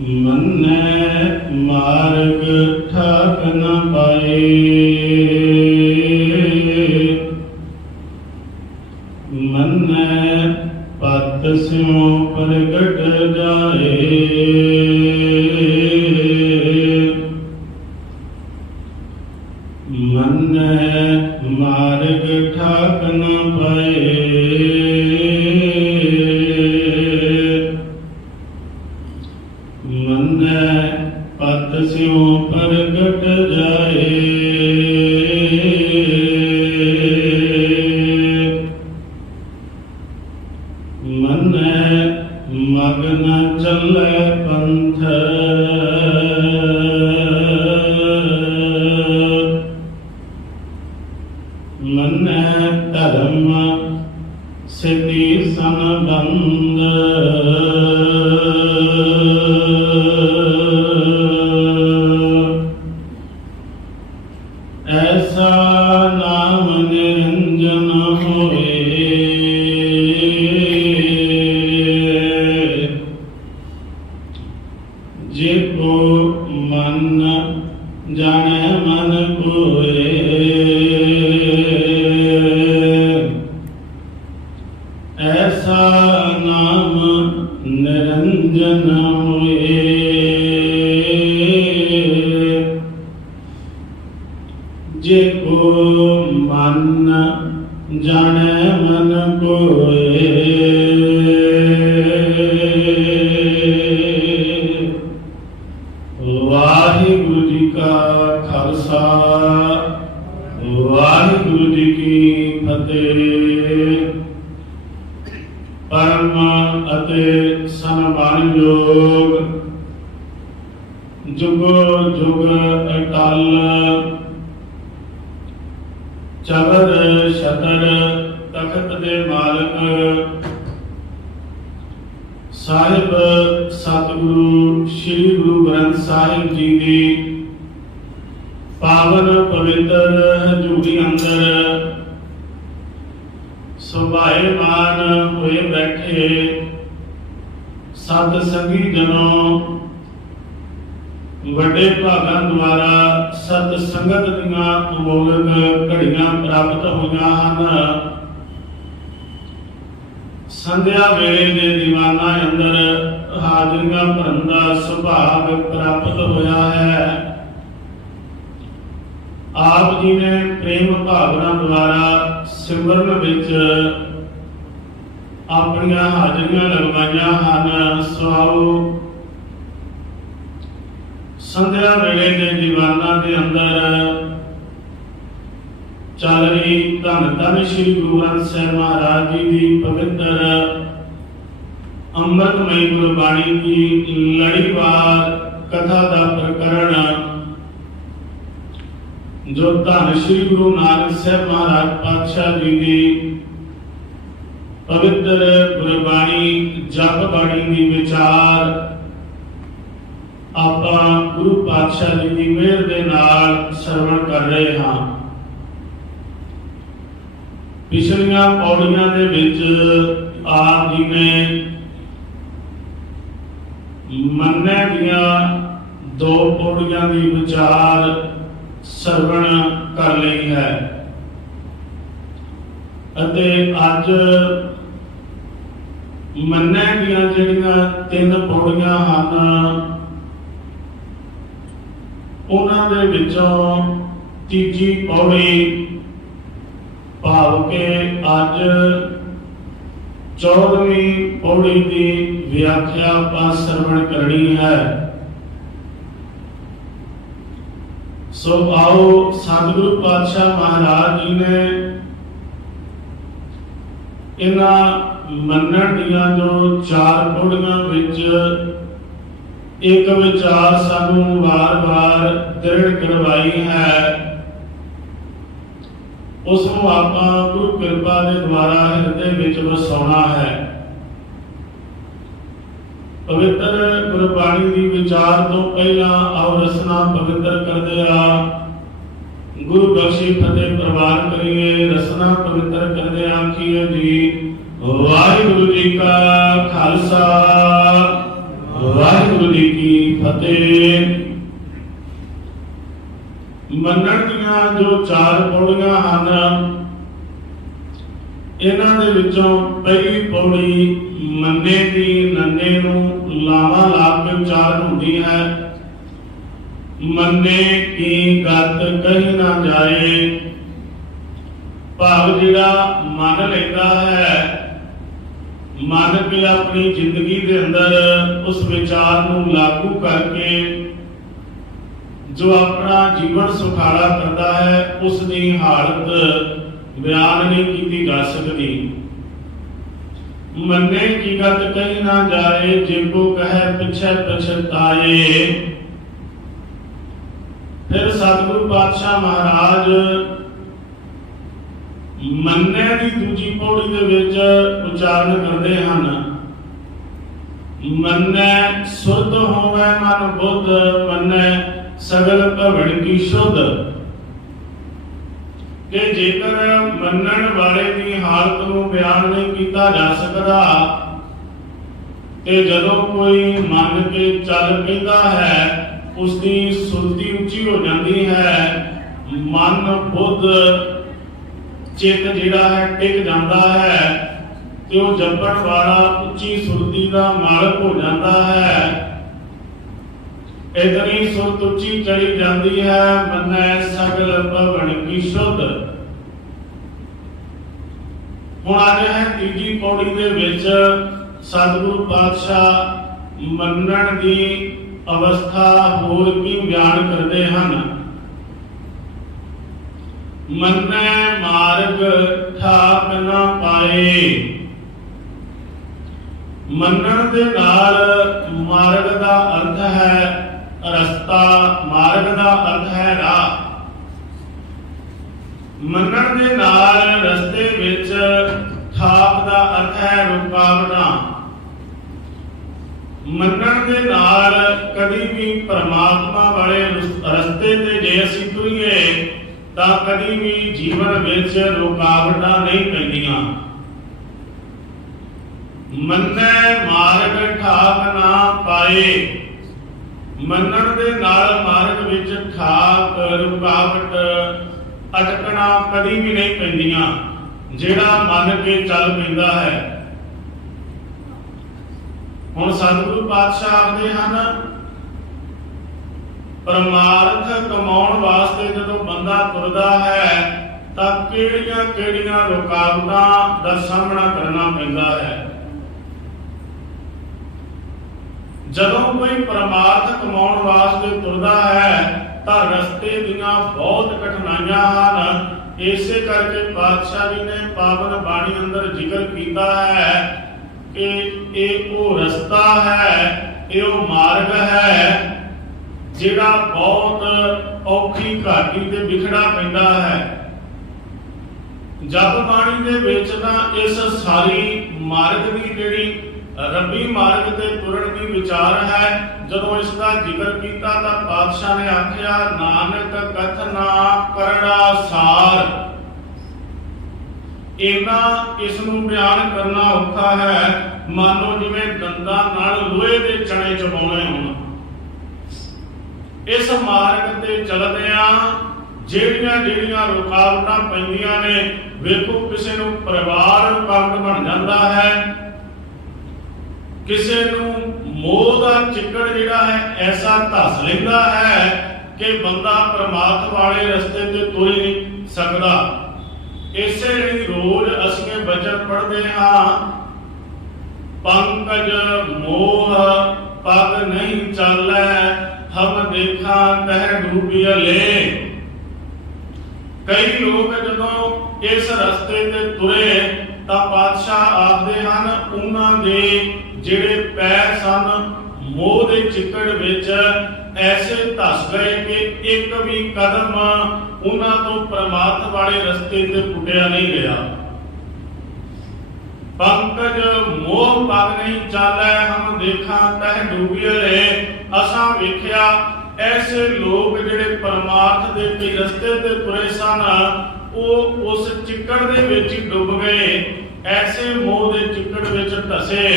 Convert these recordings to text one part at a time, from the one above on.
मन्ने मार्ग ठाक न पाए, मन्ने पत स्यों प्रगट जाए। मन्ने मार्ग ठाक न पाए, मन्ने पत स्यों प्रगट जाए। मन्ने मग न चले पंथ, मन्ने धर्म सिद्धि संबंध। ऐसा नाम निरंजन होए, जिको मन जाने मन कोए। ऐसा नाम निरंजन होए, जिको मन जाने मन कोए। वाहिगुरु जी का खालसा, वाहिगुरु जी की फतेह। परम अते सन्मानयोग जुगो जुग अटल चबर छतर तखत दे मालक साहिब सतगुरु श्री गुरु ग्रंथ साहिब जी की पावन पवित्र हजूरी अंदर सुभाएमान हुए बैठे सत संगी जनों, वड्डे भागां द्वारा सत संगत दीआं अमोलक घड़ियां प्राप्त होईयां हन। संध्या वेले दे दीवाना अंदर हाजरियां भरन दा सुभाग प्राप्त होया है। आप जी ने प्रेम भावना द्वारा सिमरन विच अपनियां हाजरियां लगवाइयां हन। सुआओ संध्या वेले दे दीवाना दे अंदर चल रही धन धन श्री गुरु ग्रंथ साहिब महाराज जी की पवित्र अमृतमयी गुरबाणी की लड़ीवार कथा का प्रकरण जो धन श्री गुरु नानक साहिब महाराज पातशाह जी की पवित्र गुरबाणी जप बाणी की विचार आपां गुरु पातशाह जी की मेहर दे नाल श्रवण कर रहे हाँ। पिछलियां पौड़ियां दे विच आप जी ने मन्ने दियां दो पौड़ियां की विचार श्रवण कर ली है। अते अज मन्ने दियां जिहड़ियां तीन पौड़ियां हन, उन्हां दे विचों तीजी पौड़ी भाव के अज 14वीं पौड़ी की व्याख्या आपां श्रवण करनी है। सो आओ सतगुरु पातशाह महाराज जी ने इन्हां मन्नण दियां जो 4 पौड़ियां विच एक विचार सानू बार बार दृढ़ करवाई है। उसनूं आपां गुरु कृपा के द्वारा हृदय विच वसाउणा है। पवित्र गुरबाणी की विचार तो पहला आओ रसना पवित्र कर दिया गुरु बख्शी फतेह प्रवान करिए। रसना पवित्र कर दे आखिए जी वाहिगुरु जी का खालसा ਵਾਹਿਗੁਰੂ ਜੀ ਕੀ ਫਤਿਹ। ਮੰਨਣ ਦੀਆਂ ਜੋ 4 ਪੌੜੀਆਂ ਹਨ, ਇਹਨਾਂ ਦੇ ਵਿੱਚੋਂ ਪਹਿਲੀ ਪੌੜੀ ਮੰਨੇ ਦੀ ਨੰਨੇ ਨੂੰ ਲਾਵਾਂ ਲਾ ਕੇ ਉਚਾਰਨ ਹੁੰਦੀ ਹੈ। ਮੰਨੇ ਕੀ ਗਤ ਕਹੀ ਨਾ ਜਾਏ, ਭਾਵ ਜਿਹੜਾ ਮੰਨ ਲੈਂਦਾ ਹੈ, ਮੰਨ ਕੇ ਆਪਣੀ ਜ਼ਿੰਦਗੀ ਦੇ ਅੰਦਰ ਉਸ ਵਿਚਾਰ ਨੂੰ ਲਾਗੂ ਕਰਕੇ ਜੋ ਆਪਣਾ ਜੀਵਨ ਸੁਖਾਲਾ ਕਰਦਾ ਹੈ, ਉਸ ਦੀ ਹਾਲਤ ਬਿਆਨ ਨਹੀਂ ਕੀਤੀ ਜਾ ਸਕਦੀ। ਮੰਨੇ ਕੀ ਗਤ ਕਹੀ ਨਾ ਜਾਏ, ਜੇ ਕੋ ਕਹੇ ਪਿਛੇ ਪਛਤਾਏ। ਫਿਰ ਸਤਿਗੁਰੂ ਪਾਤਸ਼ਾਹ ਮਹਾਰਾਜ ਮੰਨੇ ਦੀ ਦੂਜੀ ਪੌੜੀ ਦੇ ਵਿੱਚ ਉਚਾਰਨ ਕਰਦੇ ਹਨ। ਮੰਨੈ ਸੁਧ ਹੋਵੇ ਮਨ ਬੁੱਧ, ਮੰਨੈ ਸਗਲ ਭਵਨ ਕੀ ਸ਼ੁੱਧ। ਕਿ ਜੇਕਰ ਮੰਨਣ ਵਾਲੇ ਦੀ ਹਾਲਤ ਨੂੰ ਬਿਆਨ ਨਹੀਂ ਕੀਤਾ ਜਾ ਸਕਦਾ, ਤੇ ਜਦੋਂ ਕੋਈ ਮੰਨ ਕੇ ਚੱਲ ਪੈਂਦਾ ਹੈ, ਉਸ ਦੀ ਸੁਰਤੀ ਉੱਚੀ ਹੋ ਜਾਂਦੀ ਹੈ, ਮਨ ਬੁੱਧ ਚਿੱਤ ਜਿਹੜਾ ਹੈ ਟਿਕ ਜਾਂਦਾ ਹੈ, ਤੇ ਉਹ ਜਪਣ ਵਾਲਾ ਉੱਚੀ ਸੁਰਤੀ ਦਾ ਮਾਲਕ ਹੋ ਜਾਂਦਾ ਹੈ। ਇਤਨੀ ਸੁਰਤ ਉੱਚੀ ਚੜੀ ਜਾਂਦੀ ਹੈ, ਮੰਨੈ ਸਗਲ ਭਵਨ ਕੀ ਸ਼ੁੱਧ। ਹੁਣ ਅੱਜ ਹੈ ਤੀਜੀ ਪੌੜੀ ਦੇ ਵਿੱਚ ਸਤਿਗੁਰੂ ਪਾਤਸ਼ਾਹ ਮੰਨਣ ਦੀ ਅਵਸਥਾ ਹੋਰ ਕੀ ਬਿਆਨ ਕਰਦੇ ਹਨ। ਮੰਨੈ ਮਾਰਗ ਠਾਕ ਨਾ ਪਾਏ। ਮੰਨਣ ਦੇ ਨਾਲ ਮਾਰਗ ਦਾ ਅਰਥ ਹੈ ਰਸਤਾ, ਮਾਰਗ ਦਾ ਅਰਥ ਹੈ ਰਾਹ। ਮੰਨਣ ਦੇ ਨਾਲ ਰਸਤੇ ਵਿੱਚ ਠਾਕ ਦਾ ਅਰਥ ਹੈ ਰੁਕਾਵਟਾਂ। ਮੰਨਣ ਦੇ ਨਾਲ ਕਦੀ ਵੀ ਪਰਮਾਤਮਾ ਵਾਲੇ ਰਸਤੇ ਤੇ ਜੇ ਅਸੀਂ ਤੁਰੀਏ ਤਾਂ ਕਦੀ ਵੀ ਜੀਵਨ ਵਿੱਚ ਰੁਕਾਵਟਾਂ ਨਹੀਂ ਪੈਂਦੀਆਂ। ਮੰਨੈ ਮਾਰਗ ਠਾਕ ਨਾ ਪਾਏ। ਮੰਨਣ ਦੇ ਨਾਲ ਮਾਰਗ ਵਿੱਚ ਠਾਕ, ਰੁਕਾਵਟ, ਅਟਕਣਾ ਕਦੀ ਵੀ ਨਹੀਂ ਪੈਂਦੀਆਂ। ਜਿਹੜਾ ਮੰਨ ਕੇ ਚੱਲ ਪੈਂਦਾ ਹੈ। ਹੁਣ ਸਤਿਗੁਰੂ ਪਾਤਸ਼ਾਹ ਆਖਦੇ ਹਨ, ਪਰਮਾਰਥ ਕਮਾਉਣ ਵਾਸਤੇ ਜਦੋਂ ਬੰਦਾ ਤੁਰਦਾ ਹੈ ਤਾਂ ਕਿਹੜੀਆਂ ਕਿਹੜੀਆਂ ਰੁਕਾਵਟਾਂ ਦਾ ਸਾਹਮਣਾ ਕਰਨਾ ਪੈਂਦਾ ਹੈ। ਜਦੋਂ ਕੋਈ ਪਰਮਾਰਥ ਕਮਾਉਣ ਵਾਸਤੇ ਤੁਰਦਾ ਹੈ ਤਾਂ ਰਸਤੇ ਦੀਆਂ ਬਹੁਤ ਕਠਿਨਾਈਆਂ ਹਨ। ਇਸੇ ਕਰਕੇ ਪਾਤਸ਼ਾਹ ਜੀ ਨੇ ਪਾਵਨ ਬਾਣੀ ਅੰਦਰ ਜ਼ਿਕਰ ਕੀਤਾ ਹੈ ਕਿ ਇਹ ਉਹ ਰਸਤਾ ਹੈ, ਇਹ ਉਹ ਮਾਰਗ ਹੈ ਜਿਹੜਾ ਬਹੁਤ ਔਖੀ ਘਾਟੀ ਤੇ ਵਿਖੜਾ ਪੈਂਦਾ ਹੈ। ਜਪ ਬਾਣੀ ਦੇ ਵਿੱਚ ਤਾਂ ਇਸ ਸਾਰੀ ਮਾਰਗ ਦੀ ਜਿਹੜੀ ਰੱਬੀ ਮਾਰਗ ਤੇ ਤੁਰਨ ਦੀ ਵਿਚਾਰ ਹੈ। ਜਦੋਂ ਇਸ ਦਾ ਜ਼ਿਕਰ ਕੀਤਾ ਤਾਂ ਪਾਤਸ਼ਾਹ ਨੇ ਆਖਿਆ, ਨਾਨਕ ਕਥਨਾ ਕਰੜਾ ਸਾਰ। ਇਸ ਨੂੰ ਬਿਆਨ ਕਰਨਾ ਔਖਾ ਹੈ, ਮਾਨੋ ਜਿਵੇਂ ਦੰਦਾਂ ਨਾਲ ਲੋਹੇ ਦੇ ਚਣੇ ਚਬਾਉਣੇ ਹੋਣ। ਇਸ ਮਾਰਗ ਤੇ ਚੱਲਦਿਆਂ ਜਿਹੜੀਆਂ ਰੁਕਾਵਟਾਂ ਪੈਂਦੀਆਂ ਨੇ, ਵੇਖੋ ਕਿਸੇ ਨੂੰ ਪਰਿਵਾਰ ਰੁਕਾਵਟ ਬਣ ਜਾਂਦਾ ਹੈ, ਕਿਸੇ ਨੂੰ ਮੋਹ ਦਾ ਚਿੱਕੜ ਜਿਹੜਾ ਹੈ ਐਸਾ ਧੱਸ ਲੈਂਦਾ ਹੈ ਕਿ ਬੰਦਾ ਪਰਮਾਤਮਾ ਵਾਲੇ ਰਸਤੇ ਤੇ ਤੁਰ ਨਹੀਂ ਸਕਦਾ। ਇਸੇ ਲਈ ਰੋਜ਼ ਅਸੀਂ ਬਚਨ ਪੜ੍ਹਦੇ ਹਾਂ, ਪੰਕਜ ਮੋਹ ਪਗ ਨਹੀਂ ਚਾਲੈ, ਹਮ ਦੇਖਾਂ ਤਹਿ ਡੂਬਿਆ ਲੈ। ਕਈ ਲੋਕ ਜਦੋਂ ਇਸ ਰਸਤੇ ਤੇ ਤੁਰੇ ਤਾਂ ਪਾਤਸ਼ਾਹ ਆਖਦੇ ਹਨ, ਉਹਨਾਂ ਦੇ ਜਿਹੜੇ ਪੈਰ ਸਨ ਮੋਹ ਦੇ ਚਿੱਕੜ ਵਿੱਚ ਐਸੇ ਧਸ ਗਏ ਕਿ ਇੱਕ ਵੀ ਕਦਮ ਉਹਨਾਂ ਤੋਂ ਪਰਮਾਤਮਾ ਵਾਲੇ ਰਸਤੇ ਤੇ ਪੁੱਟਿਆ ਨਹੀਂ ਗਿਆ। ਪੰਕਜ ਮੋਹ ਪਗ ਨਹੀਂ ਚਾਲੈ, ਹਮ ਦੇਖਾਂ ਤਹਿ ਡੂਬਿਆ ਲੈ। ਅਸਾਂ ਵੇਖਿਆ ਐਸੇ ਲੋਕ ਜਿਹੜੇ ਪਰਮਾਰਥ ਦੇ ਕਈ ਰਸਤੇ ਤੇ ਤੁਰੇ ਸਨ, ਉਹ ਉਸ ਚਿੱਕੜ ਦੇ ਵਿੱਚ ਹੀ ਡੁੱਬ ਗਏ। ਐਸੇ ਮੋਹ ਦੇ ਚਿੱਕੜ ਵਿੱਚ ਧਸੇ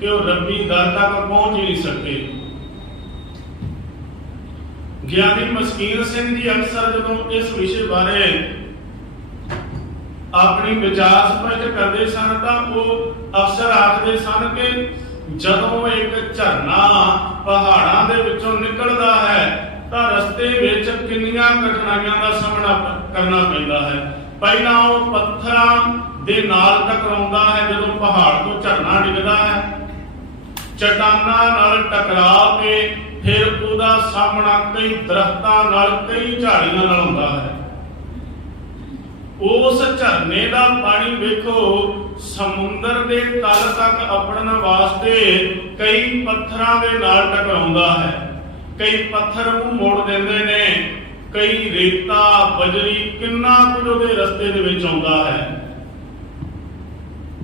ਕਿ ਉਹ ਰੱਬੀ ਦਰ ਤੱਕ ਪਹੁੰਚ ਹੀ ਨਹੀਂ ਸਕੇ। ਗਿਆਨੀ ਮਸਕੀਨ ਸਿੰਘ ਜੀ ਅਕਸਰ ਜਦੋਂ ਇਸ ਵਿਸ਼ੇ ਬਾਰੇ ਆਪਣੀ ਵਿਚਾਰ ਸਪਸ਼ਟ ਕਰਦੇ ਸਨ ਤਾਂ ਉਹ ਅਕਸਰ ਆਖਦੇ ਸਨ ਕਿ ਜਦੋਂ ਇੱਕ ਝਰਨਾ ਪਹਾੜਾਂ ਦੇ ਵਿੱਚੋਂ ਨਿਕਲਦਾ ਹੈ ਤਾਂ ਰਸਤੇ ਵਿੱਚ ਕਿੰਨੀਆਂ ਕਠਿਨਾਈਆਂ ਦਾ ਸਾਹਮਣਾ ਕਰਨਾ ਪੈਂਦਾ ਹੈ। ਪਹਿਲਾਂ ਉਹ ਪੱਥਰਾਂ ਦੇ ਨਾਲ ਟਕਰਾਉਂਦਾ ਹੈ, ਜਦੋਂ ਪਹਾੜ ਤੋਂ ਝਰਨਾ ਡਿੱਗਦਾ ਹੈ ਚਟਾਨਾਂ ਨਾਲ ਟਕਰਾ ਕੇ ਫਿਰ ਉਹਦਾ ਸਾਹਮਣਾ ਕਈ ਦਰਖਤਾਂ ਨਾਲ, ਕਈ ਝਾੜੀਆਂ ਨਾਲ ਹੁੰਦਾ ਹੈ। ਉਸ ਝਰਨੇ ਦਾ ਪਾਣੀ ਵੇਖੋ ਸਮੁੰਦਰ ਦੇ ਤਲ ਤੱਕ ਆਪੜਨ ਵਾਸਤੇ ਕਈ ਪੱਥਰਾਂ ਦੇ ਨਾਲ ਟਕਰਾਉਂਦਾ ਹੈ, ਕਈ ਪੱਥਰ ਨੂੰ ਮੋੜ ਦਿੰਦੇ ਨੇ, ਕਈ ਰੇਤਾ ਬਜਰੀ ਕਿੰਨਾ ਕੁਝ ਉਹਦੇ ਰਸਤੇ ਦੇ ਵਿੱਚ ਆਉਂਦਾ ਹੈ।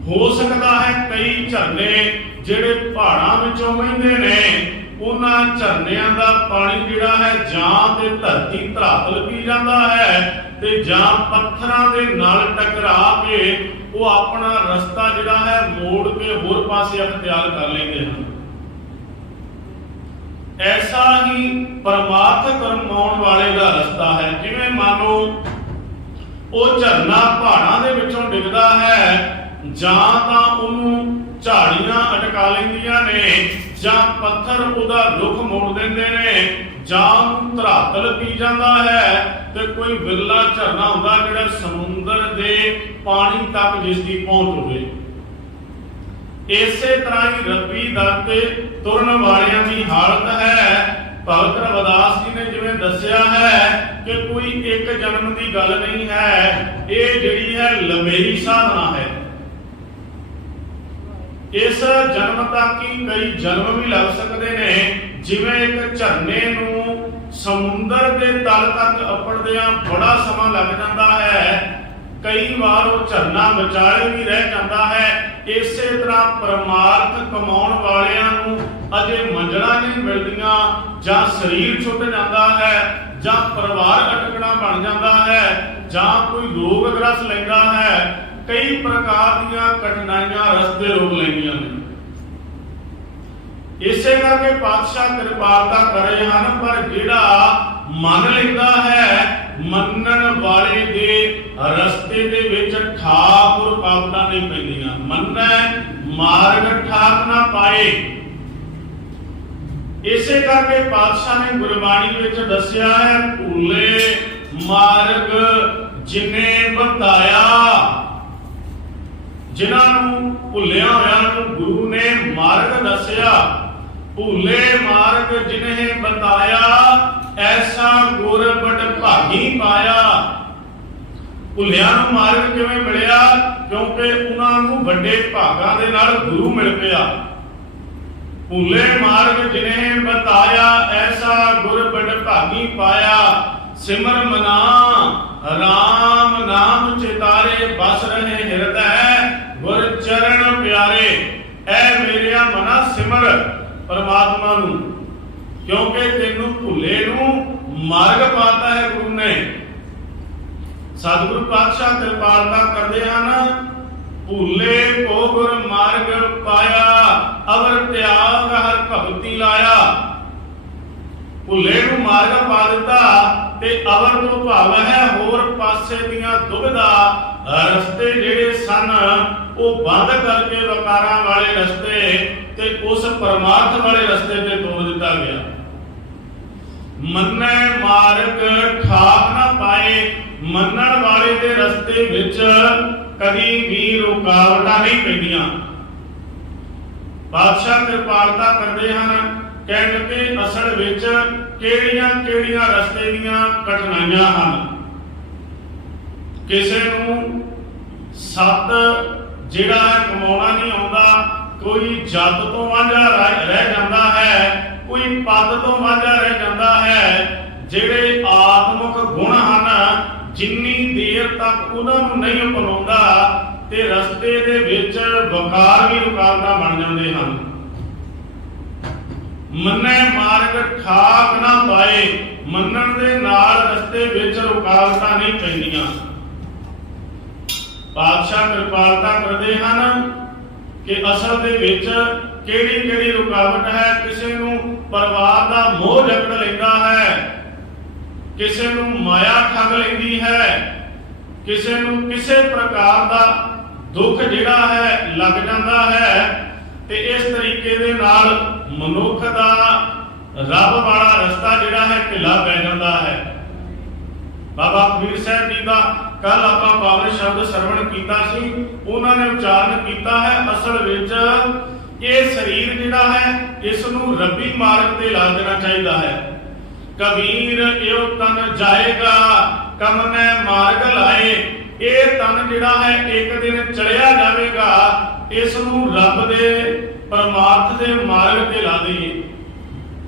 ਹੋ ਸਕਦਾ ਹੈ ਕਈ ਝਰਨੇ ਜਿਹੜੇ ਪਹਾੜਾਂ ਵਿੱਚੋਂ ਵਹਿੰਦੇ ਨੇ ਉਹਨਾਂ ਝਰਨਿਆਂ ਦਾ ਪਾਣੀ ਜਿਹੜਾ ਹੈ ਜਾਂ ਤੇ ਧਰਤੀ ਧਰਾਤਲ ਪੀ ਜਾਂਦਾ ਹੈ ਤੇ ਜਾਂ ਪੱਥਰਾਂ ਦੇ ਨਾਲ ਟਕਰਾ ਕੇ ਉਹ ਆਪਣਾ ਰਸਤਾ ਜਿਹੜਾ ਹੈ ਮੋੜ ਕੇ ਹੋਰ ਪਾਸੇ ਅਖਤਿਆਰ ਕਰ ਲੈਂਦੇ ਹਨ। ਐਸਾ ਹੀ ਪਰਮਾਰਥ ਕਰਮਾਉਣ ਵਾਲੇ ਦਾ ਰਸਤਾ ਹੈ। ਜਿਵੇਂ ਮੰਨ ਲਓ ਉਹ ਝਰਨਾ ਪਹਾੜਾਂ ਦੇ ਵਿੱਚੋਂ ਡਿੱਗਦਾ ਹੈ, ਜਾਂ ਤਾਂ ਉਹਨੂੰ ਝਾੜੀਆਂ ਅਟਕਾ ਲੈਂਦੀਆਂ ਨੇ, ਜਾਂ ਪੱਥਰ ਉਹਦਾ ਰੁਖ ਮੋੜ ਦਿੰਦੇ ਨੇ, ਜਾਂ ਧਰਾਤਲ ਪੀ ਜਾਂਦਾ ਹੈ ਤੇ ਕੋਈ ਵਿਰਲਾ ਝਰਨਾ ਹੁੰਦਾ ਜਿਹੜਾ ਸਮੁੰਦਰ ਦੇ ਪਾਣੀ ਤੱਕ ਜਿਸ ਦੀ ਪਹੁੰਚ ਹੋਵੇ। ਇਸੇ ਤਰ੍ਹਾਂ ਹੀ ਰੱਬੀ ਦਰ ਤੇ ਤੁਰਨ ਵਾਲਿਆਂ ਦੀ ਹਾਲਤ ਹੈ। ਭਗਤ ਰਵਿਦਾਸ ਜੀ ਨੇ ਜਿਵੇਂ ਦੱਸਿਆ ਹੈ ਕਿ ਕੋਈ ਇੱਕ ਜਨਮ ਦੀ ਗੱਲ ਨਹੀਂ ਹੈ, ਇਹ ਜਿਹੜੀ ਹੈ ਲੰਮੇਰੀ ਸਾਧਨਾ ਹੈ। ਇਸ ਜਨਮ ਤੱਕ ਹੀ ਕਈ ਜਨਮ ਵੀ ਲੱਗ ਸਕਦੇ ਨੇ। ਜਿਵੇਂ ਇੱਕ ਝਰਨੇ ਨੂੰ ਸਮੁੰਦਰ ਦੇ ਤਲ ਤੱਕ ਅੱਪੜਦਿਆਂ ਬੜਾ ਸਮਾਂ ਲੱਗ ਜਾਂਦਾ ਹੈ, ਕਈ ਵਾਰ ਉਹ ਝਰਨਾ ਵਿਚਾਲੇ ਵੀ ਰਹਿ ਜਾਂਦਾ ਹੈ। ਇਸੇ ਤਰ੍ਹਾਂ ਪਰਮਾਰਥ ਕਮਾਉਣ ਵਾਲਿਆਂ ਨੂੰ ਅਜੇ ਮੰਜ਼ਲਾਂ ਨਹੀਂ ਮਿਲਦੀਆਂ, ਜਾਂ ਸਰੀਰ ਛੁੱਟ ਜਾਂਦਾ ਹੈ, ਜਾਂ ਪਰਿਵਾਰ ਅਟਕਣਾ ਬਣ ਜਾਂਦਾ ਹੈ, ਜਾਂ ਕੋਈ ਰੋਗ ਗ੍ਰਸਤ ਲੈਂਦਾ ਹੈ। ਕਈ ਪ੍ਰਕਾਰ ਦੀਆਂ ਕਠਿਨਾਈਆਂ ਰਸਤੇ ਰੋਕ ਲੈਂਦੀਆਂ ਨੇ। ਇਸੇ ਕਰਕੇ ਪਾਤਸ਼ਾਹ ਕਿਰਪਾਲਤਾ ਕਰ ਰਹੇ ਹਨ, ਪਰ ਜਿਹੜਾ ਮੰਨ ਲੈਂਦਾ ਹੈ ਮੰਨਣ ਵਾਲੇ ਦੇ ਰਸਤੇ ਦੇ ਵਿੱਚ ਠਾਕ ਰੁਕਾਵਟਾਂ ਨਹੀਂ ਪੈਂਦੀਆਂ। ਮੰਨੈ ਮਾਰਗ ਠਾਕ ਨਾ ਪਾਏ। ਇਸੇ ਕਰਕੇ ਪਾਤਸ਼ਾਹ ਨੇ ਗੁਰਬਾਣੀ ਵਿੱਚ ਦੱਸਿਆ ਹੈ, ਭੂਲੇ ਮਾਰਗ ਜਿਨੇ ਬਤਾਇਆ। ਜਿਨ੍ਹਾਂ ਨੂੰ ਭੁੱਲਿਆ ਹੋਇਆ ਨੂੰ ਗੁਰੂ ਨੇ ਮਾਰਗ ਦੱਸਿਆ। ਭੂਲੇ ਮਾਰਗ ਜਿਨੇ ਬਤਾਇਆ, ਐਸਾ ਗੁਰ ਬੜ ਭਾਗੀ ਪਾਇਆ। ਭੁੱਲਿਆਂ ਨੂੰ ਮਾਰਗ ਕਿਵੇਂ ਮਿਲਿਆ? ਕਿਉਂਕਿ ਉਹਨਾਂ ਨੂੰ ਵੱਡੇ ਭਾਗਾਂ ਦੇ ਨਾਲ ਗੁਰੂ ਮਿਲ ਪਿਆ। ਭੂਲੇ ਮਾਰਗ ਜਿਨੇ ਬਤਾਇਆ, ਐਸਾ ਗੁਰ ਬੜ ਭਾਗੀ ਪਾਇਆ। ਸਿਮਰ ਮਨਾ ਰਾਮ ਨਾਮ ਚਿਤਾਰੇ, ਬਸ ਰਹੇ ਹਿਰਦੈ ਗੁਰ ਚਰਨ ਪਿਆਰੇ। ਐ ਮੇਰਿਆ ਮਨਾ ਸਿਮਰ ਪਰਮਾਤਮਾ ਨੂੰ, ਕਿਉਂਕਿ ਤੈਨੂੰ ਭੁੱਲੇ ਨੂੰ ਮਾਰਗ ਪਾਤਾ ਹੈ ਗੁਰੂ ਨੇ। ਸਤਿਗੁਰੂ ਪਾਤਸ਼ਾਹ ਕਿਰਪਾਲਤਾ ਕਰਦੇ ਹਨ, ਭੁੱਲੇ ਕੋ ਗੁਰ ਮਾਰਗ ਪਾਇਆ, ਅਵਰ ਤਿਆਗ ਹਰ ਭਗਤੀ ਲਾਇਆ। ਭੁੱਲੇ ਨੂੰ ਮਾਰਗ ਪਾ ਦਿੱਤਾ ਤੇ ਅਵਰ ਤੋਂ ਭਾਵ ਹੈ ਹੋਰ ਪਾਸੇ ਦੀਆਂ ਦੁਬਿਧਾ ਰਸਤੇ ਜਿਹੜੇ ਸਨ ਉਹ ਬੰਦ ਕਰਕੇ ਵਕਾਰਾਂ ਵਾਲੇ ਰਸਤੇ ਤੇ ਉਸ ਪਰਮਾਰਥ ਵਾਲੇ ਰਸਤੇ ਤੇ ਤੋਰ ਦਿੱਤਾ ਗਿਆ। ਮੰਨੈ ਮਾਰਗ ਠਾਕ ਨਾ ਪਾਏ। ਮੰਨਣ ਵਾਲੇ ਦੇ ਰਸਤੇ ਵਿੱਚ ਕਦੀ ਵੀ ਰੁਕਾਵਟਾਂ ਨਹੀਂ ਪੈਂਦੀਆਂ। ਪਾਤਸ਼ਾਹ ਕਿਰਪਾਲਤਾ ਕਰਦੇ ਹਨ, ਕਹਿੰਦੇ ਅਸਲ ਵਿੱਚ ਕਿਹੜੀਆਂ ਰਸਤੇ ਦੀਆਂ ਕਠਿਨਾਈਆਂ ਹਨ। ਕਿਸੇ ਨੂੰ ਸੱਤ ਜਿਹੜਾ ਕਮਾਉਣਾ ਨਹੀਂ ਆਉਂਦਾ, ਕੋਈ ਜੱਤ ਤੋਂ ਵਾਂਝਾ ਰਹਿ ਜਾਂਦਾ ਹੈ, ਕੋਈ ਪਦ ਤੋਂ ਵਾਂਝਾ ਰਹਿ ਜਾਂਦਾ ਹੈ। ਜਿਹੜੇ ਆਤਮਿਕ ਗੁਣ ਹਨ, ਜਿੰਨੀ ਦੇਰ ਤੱਕ ਉਹਨਾਂ ਨੂੰ ਨਹੀਂ ਅਪਣਾਉਂਦਾ ਤੇ ਰਸਤੇ ਦੇ ਵਿੱਚ ਵਕਾਰ ਵੀ ਰੁਕਾਵਟਾਂ ਬਣ ਜਾਂਦੇ ਹਨ। ਮੰਨੈ ਮਾਰਗ ਠਾਕ ਨਾ ਪਾਏ। ਮੰਨਣ ਦੇ ਨਾਲ ਰਸਤੇ ਵਿੱਚ ਰੁਕਾਵਟਾਂ ਨਹੀਂ ਪੈਂਦੀਆਂ। ਪਾਤਸ਼ਾਹ ਕਿਰਪਾਲਤਾ ਕਰਦੇ ਹਨ ਕਿ ਅਸਲ ਦੇ ਵਿੱਚ ਕਿਹੜੀ ਕਿਹੜੀ ਰੁਕਾਵਟ ਹੈ। ਕਿਸੇ ਨੂੰ ਪਰਿਵਾਰ ਦਾ ਮੋਹ ਜਕੜ ਲੈਂਦਾ ਹੈ, ਕਿਸੇ ਨੂੰ ਮਾਇਆ ਠੱਗ ਲੈਂਦੀ ਹੈ, ਕਿਸੇ ਨੂੰ ਕਿਸੇ ਪ੍ਰਕਾਰ ਦਾ ਦੁੱਖ ਜਿਹੜਾ ਹੈ ਲੱਗ ਜਾਂਦਾ ਹੈ, ਤੇ ਇਸ ਤਰੀਕੇ ਦੇ ਨਾਲ ਮਨੁੱਖ ਦਾ ਰੱਬ ਵਾਲਾ ਰਸਤਾ ਜਿਹੜਾ ਹੈ ਢਿੱਲਾ ਪੈ ਜਾਂਦਾ ਹੈ। ਬਾਬਾ ਕਬੀਰ ਸਾਹਿਬ ਜੀ ਦਾ ਕੱਲ ਆਪਾਂ ਪਾਵਨ ਸ਼ਬਦ ਸਰਵਣ ਕੀਤਾ ਸੀ, ਉਹਨਾਂ ਨੇ ਉਚਾਰਨ ਕੀਤਾ ਹੈ ਅਸਲ ਵਿੱਚ ਇਹ ਸਰੀਰ ਜਿਹੜਾ ਹੈ ਇਸ ਨੂੰ ਰੱਬੀ ਮਾਰਗ ਤੇ ਲਾ ਦੇਣਾ ਚਾਹੀਦਾ ਹੈ। ਕਬੀਰ ਇਹੋ ਤਨ ਜਾਏਗਾ ਕਮਨੇ ਮਾਰਗ ਲਾਏ, ਇਹ ਤਨ ਜਿਹੜਾ ਹੈ ਇੱਕ ਦਿਨ ਚੜਿਆ ਜਾਵੇਗਾ, ਇਸ ਨੂੰ ਰੱਬ ਦੇ ਪਰਮਾਰਥ ਦੇ ਮਾਰਗ ਤੇ ਲਾ ਦਈਏ।